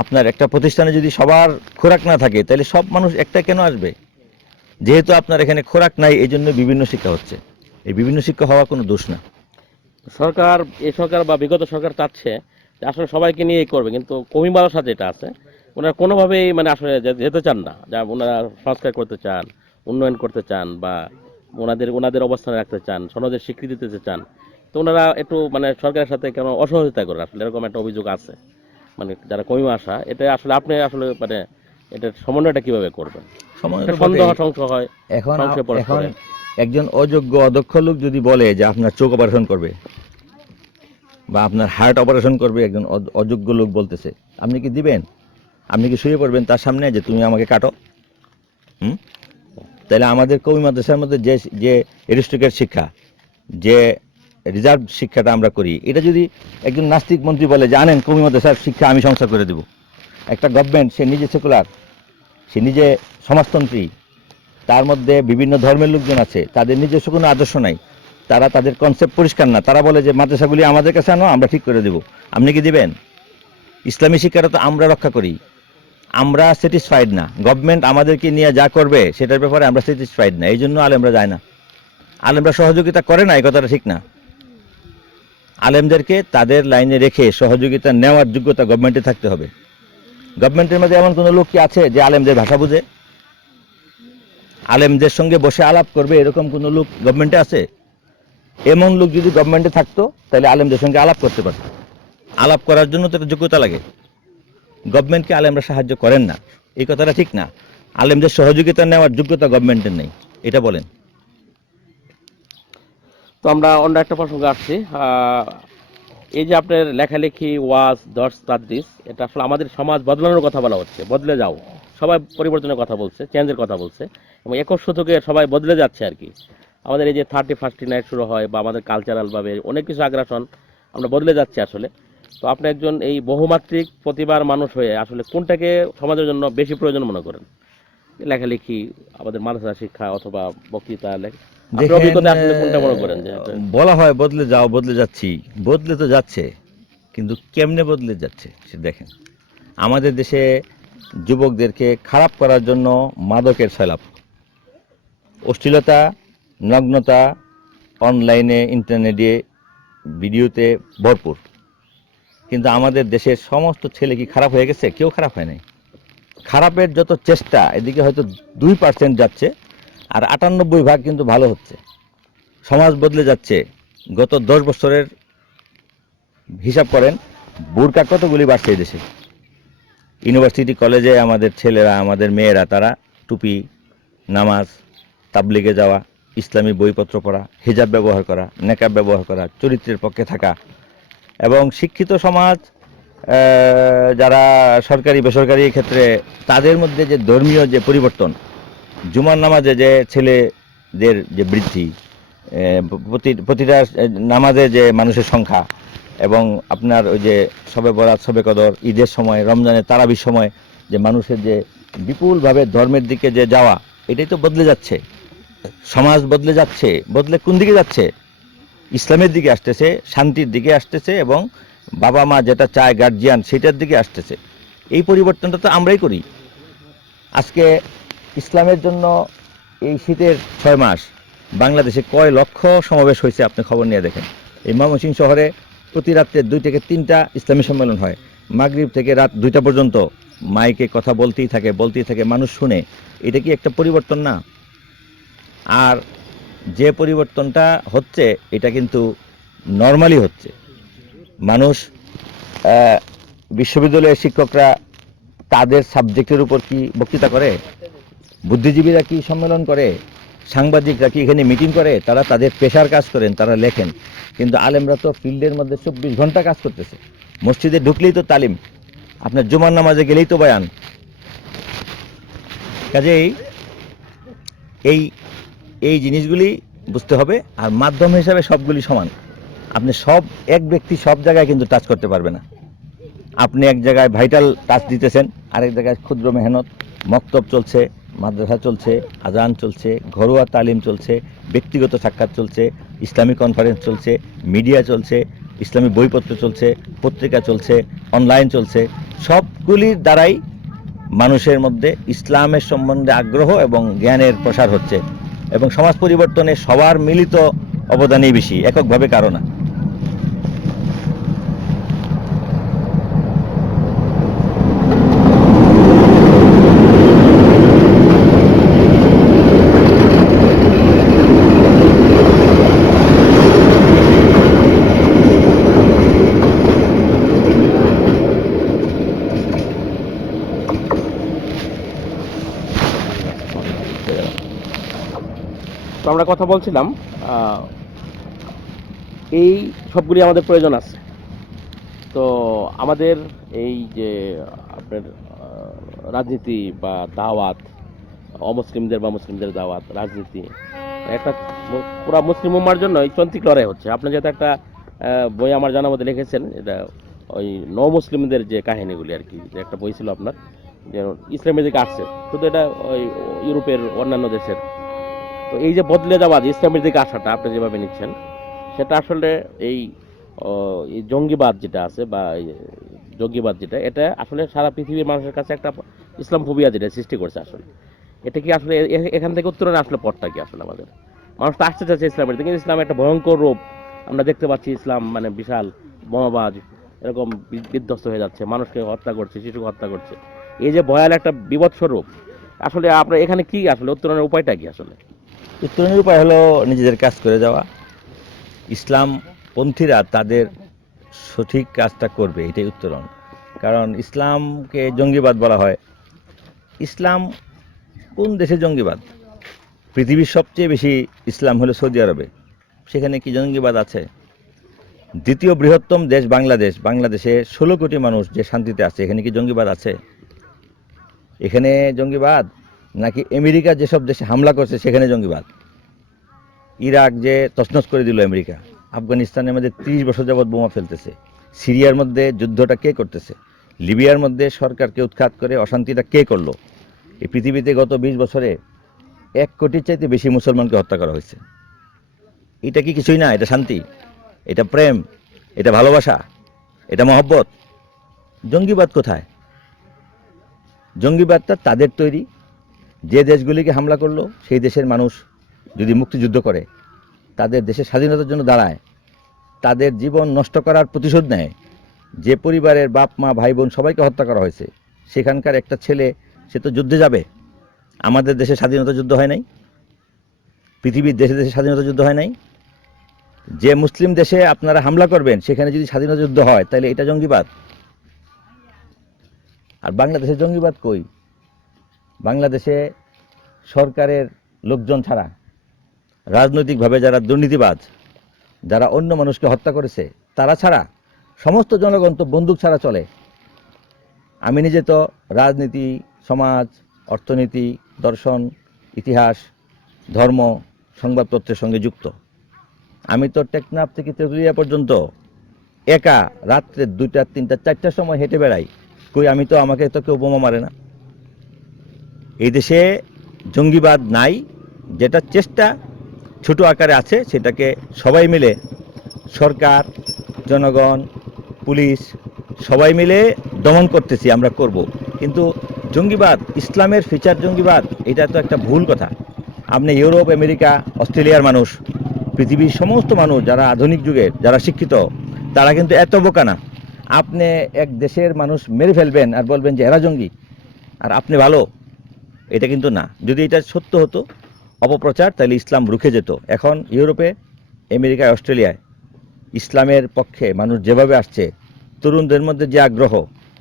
আপনার একটা প্রতিষ্ঠানে যদি সবার খোরাক না থাকে তাহলে সব মানুষ একটা কেন আসবে? যেহেতু আপনার এখানে খোরাক নাই, এই জন্য বিভিন্ন শিক্ষা হচ্ছে। এই বিভিন্ন শিক্ষা হওয়া কোনো দোষ না। এই সরকার বা বিগত সরকার চাচ্ছে যে আসলে সবাইকে নিয়েই করবে, কিন্তু কমি বারাসা যেটা আছে ওনারা কোনোভাবেই মানে আসলে যেতে চান না, যা ওনারা সংস্কার করতে চান, উন্নয়ন করতে চান, বা ওনাদের অবস্থানে রাখতে চান, সনদের স্বীকৃতি দিতে চান। তো ওনারা একটু মানে সরকারের সাথে কেন অসহযোগিতা করে, আসলে এরকম একটা অভিযোগ আছে। মানে যারা কমি আসা, এটা আসলে আপনি আসলে মানে এটার সমন্বয়টা কিভাবে করবেন? সময় এটা তো সন্দেহ বটেই। সংশয় হয়, এখন সংশয় এখন পরস্পরে। একজন অযোগ্য অদক্ষ লোক যদি বলে যে আপনার চোখ অপারেশন করবে বা আপনার হার্ট অপারেশন করবে, একজন অযোগ্য লোক বলতেছে, আপনি কি দিবেন? আপনি কি শুয়ে পড়বেন তার সামনে যে তুমি আমাকে কাটো? তাহলে আমাদের কওমি মাদ্রাসার মধ্যে যে যে এরিস্ট্রিকেট শিক্ষা, যে রিজার্ভ শিক্ষাটা আমরা করি, এটা যদি একজন নাস্তিক মন্ত্রী বলে যে আনেন কওমি মাদ্রাসার শিক্ষা আমি সংস্কার করে দেব, একটা গভর্নমেন্ট, সে নিজে সেকুলার, সে নিজে সমাজতন্ত্রী, তার মধ্যে বিভিন্ন ধর্মের লোকজন আছে, তাদের নিজস্ব কোনো আদর্শ নাই, তারা তাদের কনসেপ্ট পরিষ্কার না, তারা বলে যে মাদ্রাসাগুলি আমাদের কাছে আনো, আমরা ঠিক করে দেব, আপনি কি দিবেন? ইসলামী শিক্ষাটা তো আমরা রক্ষা করি, আমরা স্যাটিসফাইড না। গভর্নমেন্ট আমাদেরকে নিয়ে যা করবে সেটার ব্যাপারে আমরা স্যাটিসফাইড না, এই জন্য আলেমরা যায় না। আলেমরা সহযোগিতা করে না, এই কথাটা ঠিক না। আলেমদেরকে তাদের লাইনে রেখে সহযোগিতা নেওয়ার যোগ্যতা গভর্নমেন্টে থাকতে হবে। গভর্নমেন্টের মধ্যে এমন কোনো লোক কি আছে যে আলেমদের ভাষা বুঝে, আলেমদের সঙ্গে বসে আলাপ করবে, এরকম কোনো লোক গভর্নমেন্টে আছে? এমন লোক যদি গভর্নমেন্টে থাকতো তাহলে আলেমদের সঙ্গে আলাপ করতে পারত। আলাপ করার জন্য তো একটা যোগ্যতা লাগে। গভর্নমেন্টকে আলেমরা সাহায্য করেন না, এই কথাটা ঠিক না। আলেমদের সহযোগিতা নেওয়ার যোগ্যতা গভর্নমেন্টের নেই, এটা বলেন। তো আমরা অন্য একটা প্রসঙ্গে আসছি। এই যে আপনার লেখালেখি, ওয়াজ, দর্স, তাদরিস, এটা আসলে আমাদের সমাজ বদলানোর কথা বলা হচ্ছে। বদলে যাও, সবাই পরিবর্তনের কথা বলছে, চেঞ্জের কথা বলছে, এবং 21 শতকে সবাই বদলে যাচ্ছে আর কি। আমাদের এই যে 31st নাইট শুরু হয়, বা আমাদের কালচারালভাবে অনেক কিছু আগ্রাসন, আমরা বদলে যাচ্ছি আসলে। তো আপনি একজন এই বহুমাত্রিক প্রতিভার মানুষ হয়ে আসলে কোনটাকে সমাজের জন্য বেশি প্রয়োজন মনে করেন? লেখালেখি, আমাদের মাদ্রাসা শিক্ষা, অথবা বক্তৃতা আপনার দেখেন, অভিজ্ঞতা আসলে কোনটা মনে করেন যে বলা হয় বদলে যাও, বদলে যাচ্ছি, বদলে তো যাচ্ছে, কিন্তু কেমনে বদলে যাচ্ছে সে দেখেন। আমাদের দেশে যুবকদেরকে খারাপ করার জন্য মাদকের সয়লাব, অশ্লীলতা, নগ্নতা, অনলাইনে, ইন্টারনেটে, ভিডিওতে ভরপুর। কিন্তু আমাদের দেশের সমস্ত ছেলে কি খারাপ হয়ে গেছে? কেউ খারাপ হয় নাই। খারাপের যত চেষ্টা, এদিকে হয়তো 2% যাচ্ছে, আর 98% কিন্তু ভালো হচ্ছে। সমাজ বদলে যাচ্ছে। গত 10 বছরের হিসাব করেন, বোরকা কতগুলি বাড়ছে এই দেশে। ইউনিভার্সিটি কলেজে আমাদের ছেলেরা, আমাদের মেয়েরা, তারা টুপি, নামাজ, তাবলিগে যাওয়া, ইসলামী বইপত্র পড়া, হিজাব ব্যবহার করা, নেকাব ব্যবহার করা, চরিত্রের পক্ষে থাকা, এবং শিক্ষিত সমাজ, যারা সরকারি বেসরকারি ক্ষেত্রে, তাদের মধ্যে যে ধর্মীয় যে পরিবর্তন, জুমার নামাজে যে ছেলেদের যে বৃদ্ধি, প্রতিটা নামাজে যে মানুষের সংখ্যা, এবং আপনার ওই যে শবে বরাত, শবে কদর, ঈদের সময়, রমজানের তারাবির সময় যে মানুষের যে বিপুলভাবে ধর্মের দিকে যে যাওয়া, এটাই তো বদলে যাচ্ছে। সমাজ বদলে যাচ্ছে। বদলে কোন দিকে যাচ্ছে? ইসলামের দিকে আসতেছে, শান্তির দিকে আসতেছে, এবং বাবা মা যেটা চায়, গার্জিয়ান, সেটার দিকে আসতেছে। এই পরিবর্তনটা তো আমরাই করি। আজকে ইসলামের জন্য এই শীতের 6 মাস বাংলাদেশে কয় লক্ষ সমাবেশ হয়েছে আপনি খবর নিয়ে দেখেন। এই ময়মনসিংহ শহরে প্রতি রাত্রে 2 থেকে 3টা ইসলামী সম্মেলন হয়, মাগরিব থেকে রাত 2টা পর্যন্ত মাইকে কথা বলতেই থাকে, মানুষ শুনে। এটা কি একটা পরিবর্তন না? আর যে পরিবর্তনটা হচ্ছে এটা কিন্তু নর্মালি হচ্ছে। মানুষ বিশ্ববিদ্যালয়ের শিক্ষকরা তাদের সাবজেক্টের উপর কি বক্তৃতা করে? বুদ্ধিজীবীরা কি সম্মেলন করে? সাংবাদিকরা কি এখানে মিটিং করে? তারা তাদের পেশার কাজ করেন, তারা লেখেন। কিন্তু আলেমরা তো ফিল্ডের মধ্যে 24 ঘন্টা কাজ করতেছে। মসজিদে ঢুকলেই তো তালিম, আপনার জুমার নামাজে গেলেই তো বয়ান। কাজেই এই এই জিনিসগুলি বুঝতে হবে। আর মাধ্যম হিসাবে সবগুলি সমান। আপনি এক ব্যক্তি সব জায়গায় কিন্তু টাচ করতে পারবে না। আপনি এক জায়গায় ভাইটাল টাচ দিতেছেন, আরেক জায়গায় ক্ষুদ্র মেহনত, মক্তব চলছে, মাদ্রাসা চলছে, আজান চলছে, ঘরোয়া তালিম চলছে, ব্যক্তিগত সাক্ষাৎ চলছে, ইসলামী কনফারেন্স চলছে, মিডিয়া চলছে, ইসলামী বইপত্র চলছে, পত্রিকা চলছে, অনলাইন চলছে। সবগুলির দ্বারাই মানুষের মধ্যে ইসলামের সম্বন্ধে আগ্রহ এবং জ্ঞানের প্রসার হচ্ছে, এবং সমাজ পরিবর্তনে সবার মিলিত অবদানই বেশি, এককভাবে কারো না। তো আমরা কথা বলছিলাম, এই সবগুলি আমাদের প্রয়োজন আছে। তো আমাদের এই যে আপনার রাজনীতি বা দাওয়াত, অমুসলিমদের বা মুসলিমদের দাওয়াত, রাজনীতি একটা পুরা মুসলিম উম্মার জন্য এই চন্তিক লড়াই হচ্ছে। আপনি যেহেতু একটা বই আমার জানা মধ্যে লিখেছেন, এটা ওই মুসলিমদের যে কাহিনীগুলি আর কি, যে একটা বই ছিল আপনার, যে ইসলামের দিকে আসছে, শুধু এটা ওই ইউরোপের অন্যান্য দেশের। তো এই যে বদলে যাওয়া, যে ইসলামের দিকে আসাটা আপনি যেভাবে নিচ্ছেন, সেটা আসলে এই এই জঙ্গিবাদ যেটা আছে, বা জঙ্গিবাদ যেটা, এটা আসলে সারা পৃথিবীর মানুষের কাছে একটা ইসলাম ফোবিয়া যেটা সৃষ্টি করছে আসলে। এটা কি আসলে এখান থেকে উত্তরণে আসলে পথটা কি আসলে আমাদের? মানুষ তো আসতে চাচ্ছে ইসলামের দিকে, কিন্তু ইসলাম একটা ভয়ঙ্কর রূপ আমরা দেখতে পাচ্ছি। ইসলাম মানে বিশাল বোমাবাজ, এরকম বিধ্বস্ত হয়ে যাচ্ছে, মানুষকে হত্যা করছে, শিশুকে হত্যা করছে। এই যে ভয়াল একটা বিভৎস রূপ, আসলে আপনার এখানে কি আসলে উত্তরণের উপায়টা কি আসলে? উত্তরণের উপায় হলো নিজেদের কাজ করে যাওয়া। ইসলাম পন্থীরা তাদের সঠিক কাজটা করবে, এটাই উত্তরণ। কারণ ইসলামকে জঙ্গিবাদ বলা হয়। ইসলাম কোন দেশে জঙ্গিবাদ? পৃথিবীর সবচেয়ে বেশি ইসলাম হলো সৌদি আরবে। সেখানে কি জঙ্গিবাদ আছে? দ্বিতীয় বৃহত্তম দেশ বাংলাদেশ, বাংলাদেশে 16 কোটি মানুষ যে শান্তিতে আছে, এখানে কি জঙ্গিবাদ আছে? এখানে জঙ্গিবাদ নাকি আমেরিকা যেসব দেশে হামলা করছে সেখানে জঙ্গিবাদ? ইরাক যে তছনছ করে দিল আমেরিকা, আফগানিস্তানের মধ্যে 30 বছর যাবৎ বোমা ফেলতেছে, সিরিয়ার মধ্যে যুদ্ধটা কে করতেছে, লিবিয়ার মধ্যে সরকারকে উৎখাত করে অশান্তিটা কে করলো? এই পৃথিবীতে গত 20 বছরে 1 কোটির চাইতে বেশি মুসলমানকে হত্যা করা হয়েছে। এটা কি কিছুই না? এটা শান্তি, এটা প্রেম, এটা ভালোবাসা, এটা মহব্বত। জঙ্গিবাদ কোথায়? জঙ্গিবাদটা তাদের তৈরি। যে দেশগুলিকে হামলা করলো সেই দেশের মানুষ যদি মুক্তিযুদ্ধ করে, তাদের দেশের স্বাধীনতার জন্য দাঁড়ায়, তাদের জীবন নষ্ট করার প্রতিশোধ নেয়, যে পরিবারের বাপ মা ভাই বোন সবাইকে হত্যা করা হয়েছে, সেখানকার একটা ছেলে সে তো যুদ্ধে যাবে। আমাদের দেশে স্বাধীনতা যুদ্ধ হয় নাই? পৃথিবীর দেশে দেশে স্বাধীনতা যুদ্ধ হয় নাই? যে মুসলিম দেশে আপনারা হামলা করবেন সেখানে যদি স্বাধীনতা যুদ্ধ হয়, তাহলে এটা জঙ্গিবাদ। আর বাংলাদেশে জঙ্গিবাদ কই? বাংলাদেশে সরকারের লোকজন ছাড়া, রাজনৈতিকভাবে যারা দুর্নীতিবাজ, যারা অন্য মানুষকে হত্যা করেছে, তারা ছাড়া সমস্ত জনগণ তো বন্দুক ছাড়া চলে। আমি নিজে তো রাজনীতি, সমাজ, অর্থনীতি, দর্শন, ইতিহাস, ধর্ম, সংবাদপত্রের সঙ্গে যুক্ত। আমি তো টেকনাফ থেকে তেঁতুলিয়া পর্যন্ত একা রাত্রে 2টা 3টা 4টার সময় হেঁটে বেড়াই। কই আমি তো, আমাকে তো কেউ বোমা মারে না। এই দেশে জঙ্গিবাদ নাই। যেটা চেষ্টা ছোট আকারে আছে, সেটাকে সবাই মিলে, সরকার, জনগণ, পুলিশ সবাই মিলে দমন করতেছি, আমরা করব। কিন্তু জঙ্গিবাদ, ইসলামের ফিচার জঙ্গিবাদ, এটা তো একটা ভুল কথা। আপনি ইউরোপ, আমেরিকা, অস্ট্রেলিয়ার মানুষ, পৃথিবীর সমস্ত মানুষ যারা আধুনিক যুগের, যারা শিক্ষিত, তারা কিন্তু এত বোকা না। আপনি এক দেশের মানুষ মেরে ফেলবেন আর বলবেন যে এরা জঙ্গি আর আপনি ভালো, এটা কিন্তু না। যদি এটা সত্য হতো অপপ্রচার, তাহলে ইসলাম রুখে যেত। এখন ইউরোপে, আমেরিকায়, অস্ট্রেলিয়ায় ইসলামের পক্ষে মানুষ যেভাবে আসছে, তরুণদের মধ্যে যে আগ্রহ,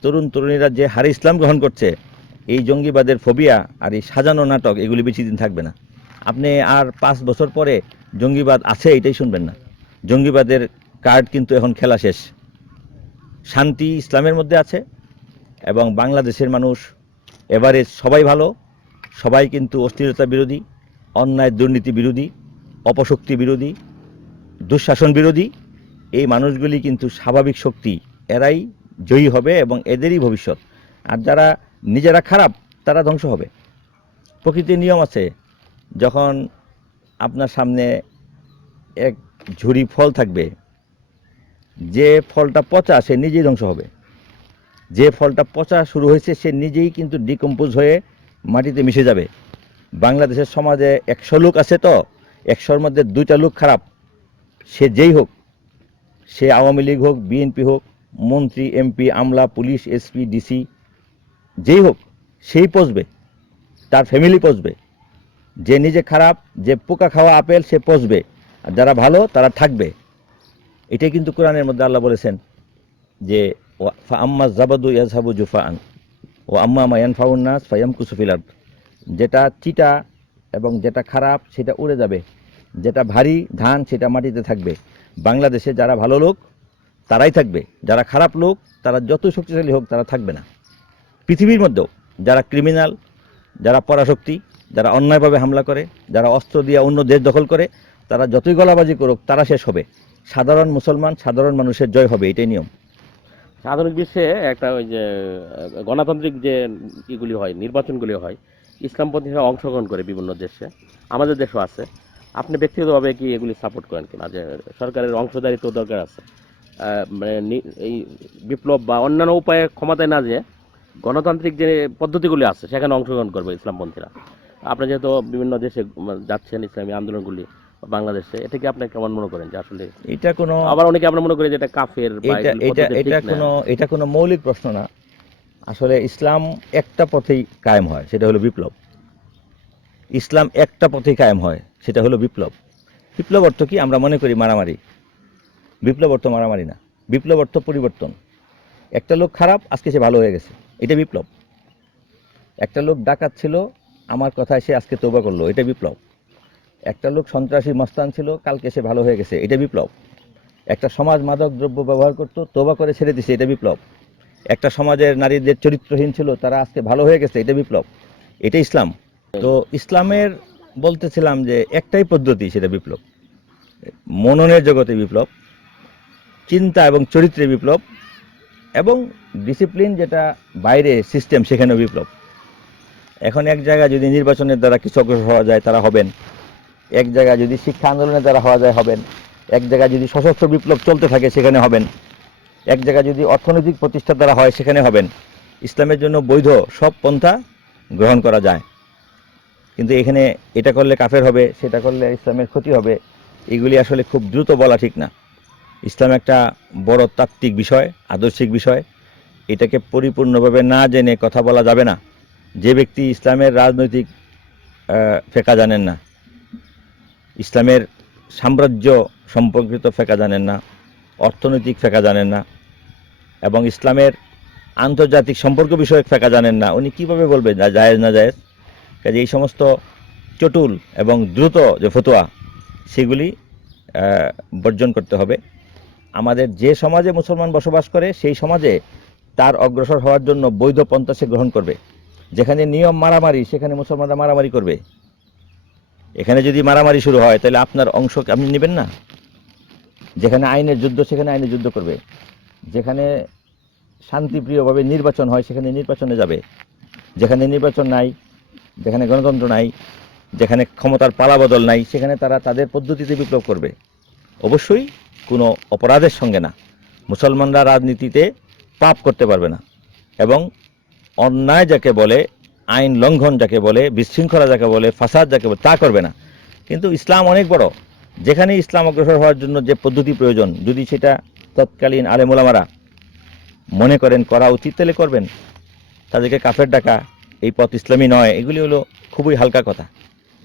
তরুণ তরুণীরা যে হারে ইসলাম গ্রহণ করছে, এই জঙ্গিবাদের ফোবিয়া আর এই সাজানো নাটক এগুলি বেশি দিন থাকবে না। আপনি আর 5 বছর পরে জঙ্গিবাদ আছে এটাই শুনবেন না। জঙ্গিবাদের কার্ড কিন্তু এখন খেলা শেষ। শান্তি ইসলামের মধ্যে আছে এবং বাংলাদেশের মানুষ এভারেজ সবাই ভালো, সবাই কিন্তু অস্থিরতা বিরোধী, অন্যায় দুর্নীতি বিরোধী, অপশক্তি বিরোধী, দুঃশাসন বিরোধী। এই মানুষগুলি কিন্তু স্বাভাবিক শক্তি, এরাই জয়ী হবে এবং এদেরই ভবিষ্যৎ। আর যারা নিজেরা খারাপ তারা ধ্বংস হবে। প্রকৃতির নিয়ম আছে, যখন আপনার সামনে এক ঝুড়ি ফল থাকবে, যে ফলটা পচা সে নিজেই ধ্বংস হবে। যে ফলটা পচা শুরু হয়েছে সে নিজেই কিন্তু ডিকম্পোজ হয়ে মাটিতে মিশে যাবে। বাংলাদেশের সমাজে 100 লোক আছে, তো 100-র মধ্যে 2টা লোক খারাপ। সে যেই হোক, সে আওয়ামী লীগ হোক, বিএনপি হোক, মন্ত্রী, এমপি, আমলা, পুলিশ, এসপি, ডিসি, যেই হোক, সেই পচবে, তার ফ্যামিলি পচবে। যে নিজে খারাপ, যে পোকা খাওয়া আপেল, সে পচবে। আর যারা ভালো তারা থাকবে। এটাই কিন্তু কোরআনের মধ্যে আল্লাহ বলেছেন যে আম্মা জাবাদু ইয়াজহাবু জুফাআন ও আম্মা মা ইয়ানফাউন নাস ফায়ামকুসু ফিল আরদ। যেটা চিটা এবং যেটা খারাপ সেটা উড়ে যাবে, যেটা ভারী ধান সেটা মাটিতে থাকবে। বাংলাদেশে যারা ভালো লোক তারাই থাকবে, যারা খারাপ লোক তারা যত শক্তিশালী হোক তারা থাকবে না। পৃথিবীর মধ্যেও যারা ক্রিমিনাল, যারা পরাশক্তি, যারা অন্যায়ভাবে হামলা করে, যারা অস্ত্র দিয়ে অন্য দেশ দখল করে, তারা যতই গলাবাজি করুক তারা শেষ হবে। সাধারণ মুসলমান, সাধারণ মানুষের জয় হবে, এটাই নিয়ম। আধুনিক বিশ্বে একটা ওই যে গণতান্ত্রিক যে ইগুলি হয়, নির্বাচনগুলি হয়, ইসলামপন্থীরা অংশগ্রহণ করে বিভিন্ন দেশে, আমাদের দেশও আছে। আপনি ব্যক্তিগতভাবে কি এগুলি সাপোর্ট করেন কিনা, যে সরকারের অংশদারিত্ব দরকার আছে, মানে এই বিপ্লব বা অন্যান্য উপায়ে ক্ষমতায় না যে গণতান্ত্রিক যে পদ্ধতিগুলি আছে সেখানে অংশগ্রহণ করবে ইসলামপন্থীরা? আপনি যেহেতু বিভিন্ন দেশে যাচ্ছেন ইসলামী আন্দোলনগুলি, বাংলাদেশে, এটা কি আপনি কেমন মনে করেন যে আসলে এটা কোনো আবার অনেকে আমরা মনে করি যে এটা কাফের বা এটা এগুলি এটা পদ্ধতি ঠিক এটা না? কোনো এটা কোনো মৌলিক প্রশ্ন না। আসলে ইসলাম একটা পথেই কায়েম হয়, সেটা হলো বিপ্লব। ইসলাম একটা পথেই কায়েম হয়, সেটা হলো বিপ্লব। বিপ্লব অর্থ কি? আমরা মনে করি মারামারি। বিপ্লব অর্থ মারামারি না। বিপ্লব অর্থ পরিবর্তন। একটা লোক খারাপ, আজকে সে ভালো হয়ে গেছে, এটা বিপ্লব। একটা লোক ডাকাত ছিল, আমার কথায় সে আজকে তওবা করলো, এটা বিপ্লব। একটা লোক সন্ত্রাসী মস্তান ছিল, কালকে সে ভালো হয়ে গেছে, এটা বিপ্লব। একটা সমাজ মাদক দ্রব্য ব্যবহার করতো, তওবা করে ছেড়ে দিছে, এটা বিপ্লব। একটা সমাজের নারীদের চরিত্রহীন ছিল, তারা আজকে ভালো হয়ে গেছে, এটা বিপ্লব। এটা ইসলাম। তো ইসলামের বলতেছিলাম যে একটাই পদ্ধতি, সেটা বিপ্লব। মননের জগতে বিপ্লব, চিন্তা এবং চরিত্রে বিপ্লব, এবং ডিসিপ্লিন যেটা বাইরে সিস্টেম, সেখানেও বিপ্লব। এখন এক জায়গায় যদি নির্বাচনের দ্বারা কিছু অগ্রসর হওয়া যায় তারা হবেন, এক জায়গায় যদি শিক্ষা আন্দোলনের দ্বারা হওয়া যায় হবেন, এক জায়গায় যদি সশস্ত্র বিপ্লব চলতে থাকে সেখানে হবেন, এক জায়গায় যদি অর্থনৈতিক প্রতিষ্ঠার দ্বারা হয় সেখানে হবেন। ইসলামের জন্য বৈধ সব পন্থা গ্রহণ করা যায়। কিন্তু এখানে এটা করলে কাফের হবে, সেটা করলে ইসলামের ক্ষতি হবে, এগুলি আসলে খুব দ্রুত বলা ঠিক না। ইসলাম একটা বড় তাত্ত্বিক বিষয়, আদর্শিক বিষয়। এটাকে পরিপূর্ণভাবে না জেনে কথা বলা যাবে না। যে ব্যক্তি ইসলামের রাজনৈতিক ফেকা জানেন না, ইসলামের সাম্রাজ্য সম্পর্কিত ফেকা জানেন না, অর্থনৈতিক ফেকা জানেন না, এবং ইসলামের আন্তর্জাতিক সম্পর্ক বিষয়ক ফেকা জানেন না, উনি কীভাবে বলবেন জায়েজ না জায়েজ? কাজে এই সমস্ত চটুল এবং দ্রুত যে ফতোয়া, সেগুলি বর্জন করতে হবে। আমাদের যে সমাজে মুসলমান বসবাস করে সেই সমাজে তার অগ্রসর হওয়ার জন্য বৈধ পন্থা সে গ্রহণ করবে। যেখানে নিয়ম মারামারি, সেখানে মুসলমানরা মারামারি করবে। এখানে যদি মারামারি শুরু হয় তাহলে আপনার অংশ আপনি নেবেন না। যেখানে আইনের যুদ্ধ, সেখানে আইনের যুদ্ধ করবে। যেখানে শান্তিপ্রিয়ভাবে নির্বাচন হয় সেখানে নির্বাচনে যাবে। যেখানে নির্বাচন নাই, যেখানে গণতন্ত্র নাই, যেখানে ক্ষমতার পালাবদল নাই, সেখানে তারা তাদের পদ্ধতিতে বিপ্লব করবে। অবশ্যই কোনো অপরাধের সঙ্গে না। মুসলমানরা রাজনীতিতে পাপ করতে পারবে না, এবং অন্যায় যাকে বলে, আইন লঙ্ঘন যাকে বলে, বিশৃঙ্খলা যাকে বলে, ফাসাদ যাকে বলে, তা করবে না। কিন্তু ইসলাম অনেক বড়। যেখানে ইসলাম অগ্রসর হওয়ার জন্য যে পদ্ধতি প্রয়োজন, যদি সেটা তৎকালীন আলেম ওলামারা মনে করেন করা উচিত তাহলে করবেন। তাদেরকে কাফের ডাকা, এই পথ ইসলামী নয়, এগুলি হলো খুবই হালকা কথা।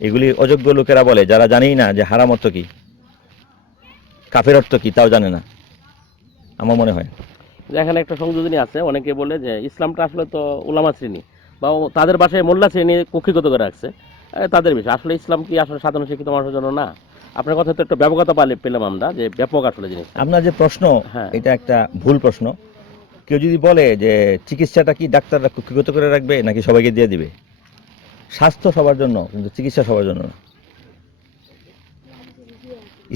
এগুলি অযোগ্য লোকেরা বলে, যারা জানেই না যে হারাম অর্থ কী, কাফের অর্থ কী তাও জানে না, আমার মনে হয়। এখানে একটা সংযোজনী আছে, অনেকে বলে যে ইসলামটা আসলে তো উলামা শ্রেণী বা তাদের বাসায় মোল্লা শ্রেণী কক্ষিগত করে রাখছে, তাদের বিষয়। আসলে ইসলাম কি আসলে সাধারণ শিক্ষিত মানুষের জন্য না? আপনার কথা তো একটা ব্যাপকতা পেলাম আমরা, যে ব্যাপক আসলে জিনিস। আপনার যে প্রশ্ন, হ্যাঁ। এটা একটা ভুল প্রশ্ন। কেউ যদি বলে যে চিকিৎসাটা কি ডাক্তাররা কক্ষিগত করে রাখবে নাকি সবাইকে দিয়ে দিবে, স্বাস্থ্য সবার জন্য, কিন্তু চিকিৎসা সবার জন্য না।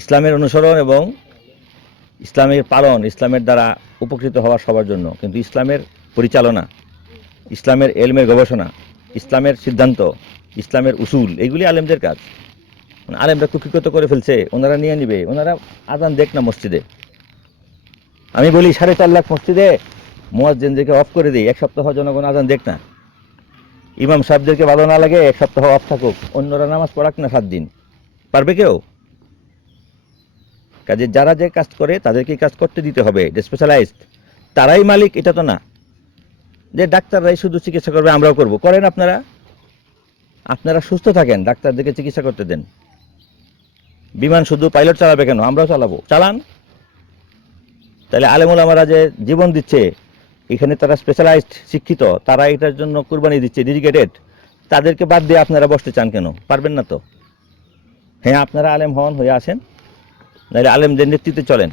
ইসলামের অনুসরণ এবং ইসলামের পালন, ইসলামের দ্বারা উপকৃত হওয়া সবার জন্য, কিন্তু ইসলামের পরিচালনা, ইসলামের এলমের গবেষণা, ইসলামের সিদ্ধান্ত, ইসলামের উসুল, এগুলি আলেমদের কাজ। আলেমরা কক্ষিগত করে ফেলছে, ওনারা নিয়ে নিবে। ওনারা আজান দেখ না মসজিদে। আমি বলি 4.5 লাখ মসজিদে মুয়াজ্জিনদেরকে অফ করে দিই, এক সপ্তাহ জনগণ আজান দেখ না। ইমাম সাহেবদেরকে ভালো না লাগে, এক সপ্তাহ অফ থাকুক, অন্যরা নামাজ পড়াক না 7 দিন। পারবে কেউ? কাজে যারা যে কাজ করে তাদেরকে কাজ করতে দিতে হবে, যে স্পেশালাইজড তারাই মালিক, এটা তো না যে ডাক্তাররাই শুধু চিকিৎসা করবে আমরাও করব। করেন আপনারা, আপনারা সুস্থ থাকেন, ডাক্তারদেরকে চিকিৎসা করতে দেন। বিমান শুধু পাইলট চালাবে কেন? আমরাও চালাবো, চালান। তাহলে আলেম ওলামারা যে জীবন দিচ্ছে এখানে, তারা স্পেশালাইজড শিক্ষিত, তারা এটার জন্য কুরবানি দিচ্ছে, ডেডিকেটেড। তাদেরকে বাদ দিয়ে আপনারা বসতে চান কেন? পারবেন না তো। হ্যাঁ, আপনারা আলেম হন, হয়ে আসেন, নাহলে আলেমদের নেতৃত্বে চলেন।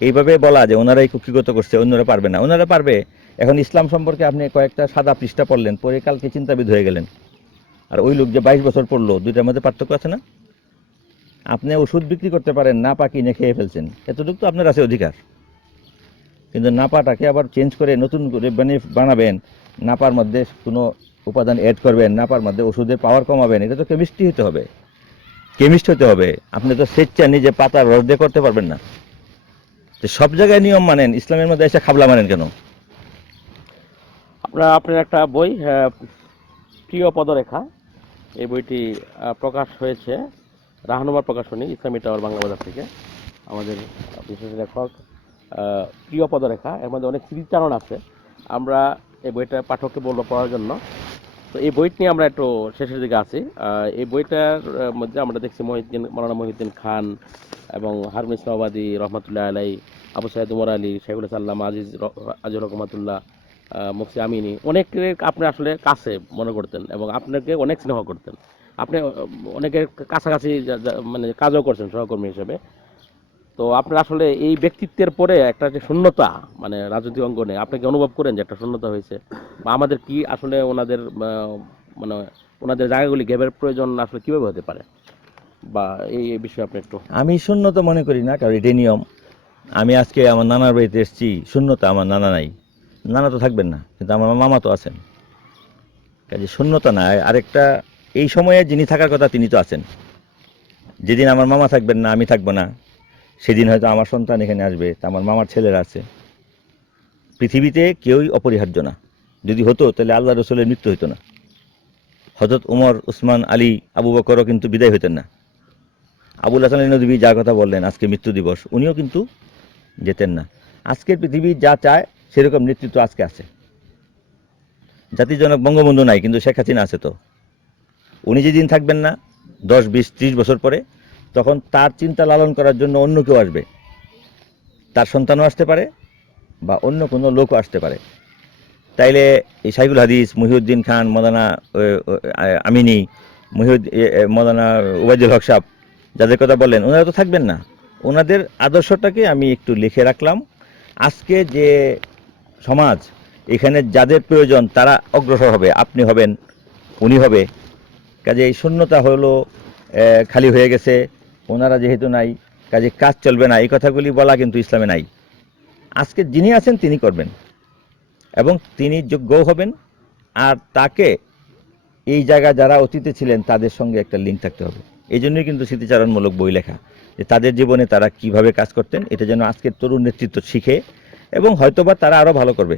এইভাবে বলা যে ওনারাই কক্ষিগত করছে, অন্যরা পারবে না, ওনারা পারবে। এখন ইসলাম সম্পর্কে আপনি কয়েকটা সাদা পৃষ্ঠা পড়লেন, পরে কালকে চিন্তাবিদ হয়ে গেলেন। আর ওই লোক যে 22 বছর পড়লো, দুইটার মধ্যে পার্থক্য আছে না? আপনি ওষুধ বিক্রি করতে পারেন, না পা কিনে খেয়ে ফেলছেন, এতটুকু তো আপনার আছে অধিকার। কিন্তু নাপাটাকে আবার চেঞ্জ করে নতুন করে বানাবেন, নাপার মধ্যে কোনো উপাদান অ্যাড করবেন, নাপার মধ্যে ওষুধের পাওয়ার কমাবেন, এটা তো কেমিস্ট্রি হতে হবে, কেমিস্ট হতে হবে। আপনি তো স্বেচ্ছা নিজে পাতার রস দিয়ে করতে পারবেন না। তো সব জায়গায় নিয়ম মানেন, ইসলামের মধ্যে এসে খাবলা মানেন কেন? আপনার একটা বই, প্রিয় পদরেখা, এই বইটি প্রকাশ হয়েছে রাহনুমার প্রকাশনী, ইসলামী টাওয়ার বাংলা বাজার থেকে। আমাদের বিশেষ লেখক প্রিয় পদরেখা, এর মধ্যে অনেক স্মৃতিচারণ আছে। আমরা এই বইটা পাঠককে বলবো পড়ার জন্য। তো এই বইটি নিয়ে আমরা একটু শেষের দিকে আছি। এই বইটার মধ্যে আমরা দেখছি মৌলানা মহিউদ্দিন খান এবং হারুন ইসলামাবাদী রহমতুল্লাহ আলাই, আবু সাইদ উমর আলী, শেখুল সাল্লাম আজিজ রহমতুল্লাহ, মুফতি আমিনী, অনেকের আপনি আসলে কাছে মনে করতেন এবং আপনাকে অনেক স্নেহ করতেন। আপনি অনেকের কাছাকাছি মানে কাজও করছেন সহকর্মী হিসেবে। তো আপনার আসলে এই ব্যক্তিত্বের পরে একটা যে শূন্যতা, মানে রাজনৈতিক অঙ্গনে আপনি কি অনুভব করেন যে একটা শূন্যতা হয়েছে, বা আমাদের কি আসলে ওনাদের মানে ওনাদের জায়গাগুলি গ্যাপের প্রয়োজন আসলে কীভাবে হতে পারে, বা এই বিষয়ে আপনি একটু। আমি শূন্য তো মনে করি না, কারণ এটাই নিয়ম। আমি আজকে আমার নানার বাড়িতে এসেছি, শূন্যতা আমার নানা নাই, নানা তো থাকবেন না, কিন্তু আমার মামা তো আছেন, কাজে শূন্যতা নাই। আরেকটা, এই সময়ে যিনি থাকার কথা তিনি তো আছেন। যেদিন আমার মামা থাকবেন না, আমি থাকবো না, সেদিন হয়তো আমার সন্তান এখানে আসবে, তা আমার মামার ছেলেরা আছে। পৃথিবীতে কেউই অপরিহার্য না। যদি হতো তাহলে আল্লাহ রসুলের মৃত্যু হতো না। হযরত উমর, উসমান, আলী, আবু বকরও কিন্তু বিদায় হইতেন না। আবুল হাসান নদভী যার কথা বললেন আজকে মৃত্যু দিবস, উনিও কিন্তু যেতেন না। আজকের পৃথিবী যা চায় সেরকম নেতৃত্ব আজকে আছে। জাতিজনক বঙ্গবন্ধু নাই, কিন্তু শেখ হাসিনা আছে। তো উনি যেদিন থাকবেন না, 10, 20, 30 বছর পরে, তখন তার চিন্তা লালন করার জন্য অন্য কেউ আসবে। তার সন্তানও আসতে পারে বা অন্য কোনো লোকও আসতে পারে। তাইলে এই শাইখুল হাদিস, মহিউদ্দিন খান, মৌলানা আমিনী, মৌলানা ওবায়দুল হক সাহেব, যাদের কথা বললেন, ওনারা তো থাকবেন না। ওনাদের আদর্শটাকে আমি একটু লিখে রাখলাম। আজকে যে সমাজ, এখানে যাদের প্রয়োজন তারা অগ্রসর হবে, আপনি হবেন, উনি হবে। কাজে এই শূন্যতা হলো খালি হয়ে গেছে, ওনারা যেহেতু নাই, কাজে কাজ চলবে না, এই কথাগুলি বলা কিন্তু ইসলামে নাই। আজকে যিনি আছেন তিনি করবেন এবং তিনি যোগ্যও হবেন। আর তাকে এই জায়গায় যারা অতীতে ছিলেন তাদের সঙ্গে একটা লিঙ্ক থাকতে হবে। এই জন্যই কিন্তু স্মৃতিচারণমূলক বই লেখা, যে তাদের জীবনে তারা কিভাবে কাজ করতেন, এটা যেন আজকের তরুণ নেতৃত্ব শিখে এবং হয়তোবা তারা আরও ভালো করবে।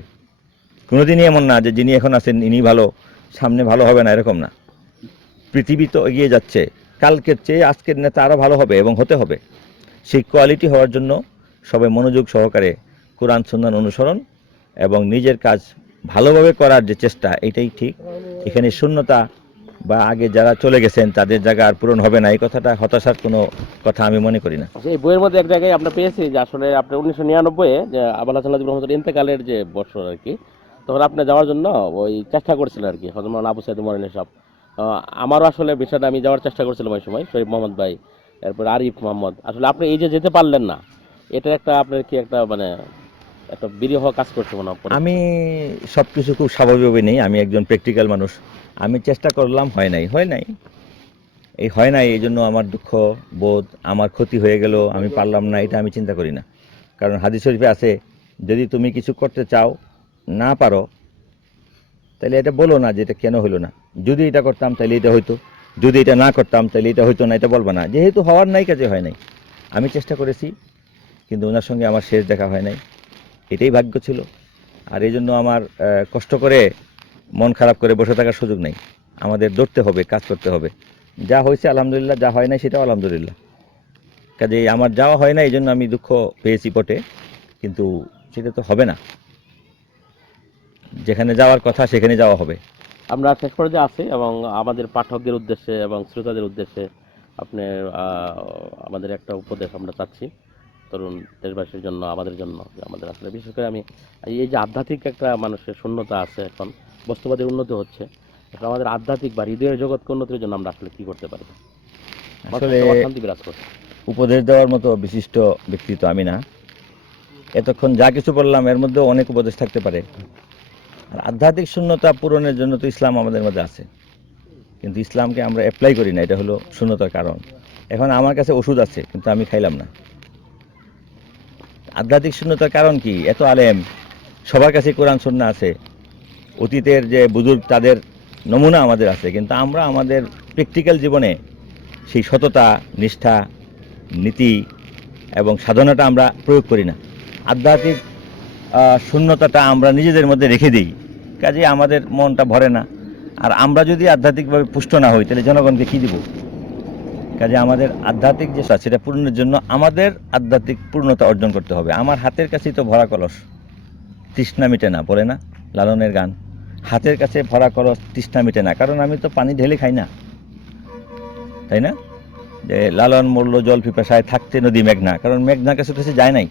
কোনোদিনই এমন না যে যিনি এখন আছেন ইনি ভালো, সামনে ভালো হবে না, এরকম না। পৃথিবী তো এগিয়ে যাচ্ছে, কালকের চেয়ে আজকের নেতা আরও ভালো হবে এবং হতে হবে। সেই কোয়ালিটি হওয়ার জন্য সবাই মনোযোগ সহকারে কোরআন সুন্নাহ অনুসরণ এবং নিজের কাজ ভালোভাবে করার যে চেষ্টা, এটাই ঠিক। এখানে শূন্যতা বা আগে যারা চলে গেছেন তাদের জায়গা আর পূরণ হবে না, এই কথাটা হতাশার কোনো কথা আমি মনে করি না। আচ্ছা, এই বইয়ের মধ্যে এক জায়গায় আমরা পেয়েছি যে আসলে আপনার 1999-এ যে আবুল হাসান নাজিব রহমতের ইন্তেকালের যে বছর আর কি, তখন আপনি যাওয়ার জন্য ওই চেষ্টা করছিলেন আর কি, হযরত মাওলানা আবু সাইদ উমর সব। আমারও আসলে বিষয়টা, আমি যাওয়ার চেষ্টা করছিলাম ওই সময়, শরীফ মোহাম্মদ ভাই, এরপর আরিফ মোহাম্মদ। আসলে আপনি এই যে যেতে পারলেন না, এটা একটা আপনার কি একটা মানে একটা বিরহ কাজ করছে মনে হয়? আমি সব কিছু খুব স্বাভাবিকভাবে নেই, আমি একজন প্র্যাকটিক্যাল মানুষ। আমি চেষ্টা করলাম, হয় নাই, হয় নাই এই জন্য আমার দুঃখ বোধ, আমার ক্ষতি হয়ে গেল, আমি পারলাম না, এটা আমি চিন্তা করি না। কারণ হাদিস শরীফে আছে, যদি তুমি কিছু করতে চাও, না পারো, তাহলে এটা বলো না যে এটা কেন হলো না। যদি এটা করতাম তাহলে এটা হইতো, যদি এটা না করতাম তাহলে এটা হইতো না, এটা বলবা না। যেহেতু হওয়ার নাই, কাজে হয় নাই। আমি চেষ্টা করেছি, কিন্তু ওনার সঙ্গে আমার শেষ দেখা হয় নাই, এটাই ভাগ্য ছিল। আর এই জন্য আমার কষ্ট করে মন খারাপ করে বসে থাকার সুযোগ নেই। আমাদের দৌড়তে হবে, কাজ করতে হবে। যা হয়েছে আলহামদুলিল্লাহ, যা হয় নাই সেটাও আলহামদুলিল্লাহ। কাজেই আমার যাওয়া হয় না, এই জন্য আমি দুঃখ পেয়েছি বটে, কিন্তু সেটা তো হবে না। যেখানে যাওয়ার কথা সেখানে যাওয়া হবে। আমরা শেষ পর্যায়ে আছি এবং আমাদের পাঠকদের উদ্দেশ্যে এবং শ্রোতাদের উদ্দেশ্যে আপনার আমাদের একটা উপদেশ আমরা চাচ্ছি তরুণ দেশবাসীর জন্য, আমাদের জন্য, যে আমাদের আসলে বিশেষ করে আমি এই যে আধ্যাত্মিক একটা মানুষের শূন্যতা আছে এখন, বস্তুবাদের উন্নতি হচ্ছে, এখন আমাদের আধ্যাত্মিক বা হৃদয়ের জগৎকে উন্নতির জন্য আমরা আসলে কি করতে পারি? আসলে অশান্তি বিরাজ করছে। উপদেশ দেওয়ার মতো বিশিষ্ট ব্যক্তি তো আমি না। এতক্ষণ যা কিছু বললাম এর মধ্যে অনেক উপদেশ থাকতে পারে। আর আধ্যাত্মিক শূন্যতা পূরণের জন্য তো ইসলাম আমাদের মধ্যে আছে, কিন্তু ইসলামকে আমরা অ্যাপ্লাই করি না, এটা হলো শূন্যতার কারণ। এখন আমার কাছে ওষুধ আছে, কিন্তু আমি খাইলাম না। আধ্যাত্মিক শূন্যতার কারণ কি? এত আলেম, সবার কাছে কোরআন সুন্নাহ আছে, অতীতের যে বুজুর্গ তাদের নমুনা আমাদের আছে, কিন্তু আমরা আমাদের প্র্যাকটিক্যাল জীবনে সেই সততা, নিষ্ঠা, নীতি এবং সাধনাটা আমরা প্রয়োগ করি না। আধ্যাত্মিক শূন্যতাটা আমরা নিজেদের মধ্যে রেখে দিই, কাজেই আমাদের মনটা ভরে না। আর আমরা যদি আধ্যাত্মিকভাবে পুষ্ট না হই, তাহলে জনগণকে কী দিব? কাজে আমাদের আধ্যাত্মিক যে সেটা পূরণের জন্য আমাদের আধ্যাত্মিক পূর্ণতা অর্জন করতে হবে। আমার হাতের কাছেই তো ভরা কলস, তৃষ্ণা মিটে না, বলে না লালনের গান, হাতের কাছে ভরা কলস, তৃষ্ণা মিটে না, কারণ আমি তো পানি ঢেলে খাই না, তাই না? যে লালন মরল জল পিপাসায়, থাকতে নদী মেঘনা, কারণ মেঘনার কাছে কাছে যায় নাই।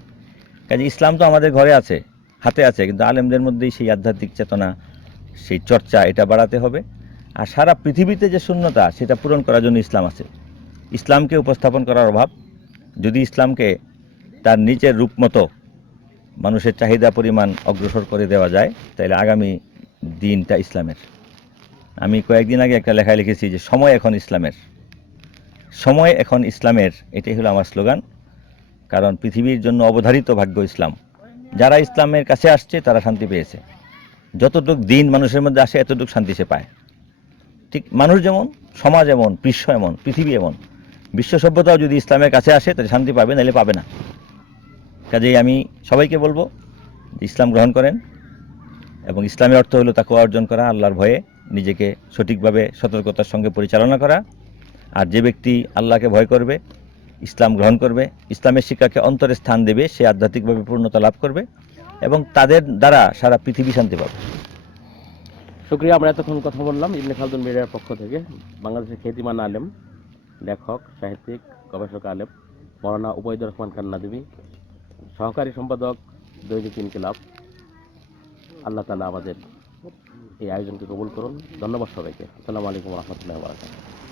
কাজে ইসলাম তো আমাদের ঘরে আছে, হাতে আছে, কিন্তু আলেমদের মধ্যেই সেই আধ্যাত্মিক চেতনা, সেই চর্চা, এটা বাড়াতে হবে। আর সারা পৃথিবীতে যে শূন্যতা, সেটা পূরণ করার জন্য ইসলাম আছে। ইসলামকে উপস্থাপন করার অভাব। যদি ইসলামকে তার নিচের রূপ মতো মানুষের চাহিদা পরিমাণ অগ্রসর করে দেওয়া যায়, তাহলে আগামী দিনটা ইসলামের। আমি কয়েকদিন আগে একটা লেখায় লিখেছি যে সময় এখন ইসলামের, সময় এখন ইসলামের, এটাই হলো আমার স্লোগান। কারণ পৃথিবীর জন্য অবধারিত ভাগ্য ইসলাম। যারা ইসলামের কাছে আসছে তারা শান্তি পেয়েছে। যতটুক দিন মানুষের মধ্যে আসে এতটুকু শান্তি সে পায়। ঠিক মানুষ যেমন, সমাজ এমন, বিশ্ব এমন, পৃথিবী এমন। বিশ্ব সভ্যতাও যদি ইসলামের কাছে আসে তাহলে শান্তি পাবে, নাহলে পাবে না। কাজেই আমি সবাইকে বলবো যে ইসলাম গ্রহণ করেন, এবং ইসলামের অর্থ হলো তাকওয়া অর্জন করা, আল্লাহর ভয়ে নিজেকে সঠিকভাবে সতর্কতার সঙ্গে পরিচালনা করা। আর যে ব্যক্তি আল্লাহকে ভয় করবে, ইসলাম গ্রহণ করবে, ইসলামের শিক্ষাকে অন্তরে স্থান দেবে, সে আধ্যাত্মিকভাবে পূর্ণতা লাভ করবে এবং তাদের দ্বারা সারা পৃথিবী শান্তি পাবে। শুক্রিয়া। আমরা এতক্ষণ কথা বললাম ইবনে খালদুন মিডিয়ার পক্ষ থেকে বাংলাদেশের খ্যাতিমান আলেম, লেখক, সাহিত্যিক, গবেষক আলেম মাওলানা উবাইদুর রহমান খান নাদভী, সহকারী সম্পাদক দৈনিক ইনকিলাব। আল্লাহ তাআলা আমাদের এই আয়োজনকে কবুল করুন। ধন্যবাদ সবাইকে। আসসালামু আলাইকুম ওয়া রাহমাতুল্লাহি ওয়া বারাকাতুহু।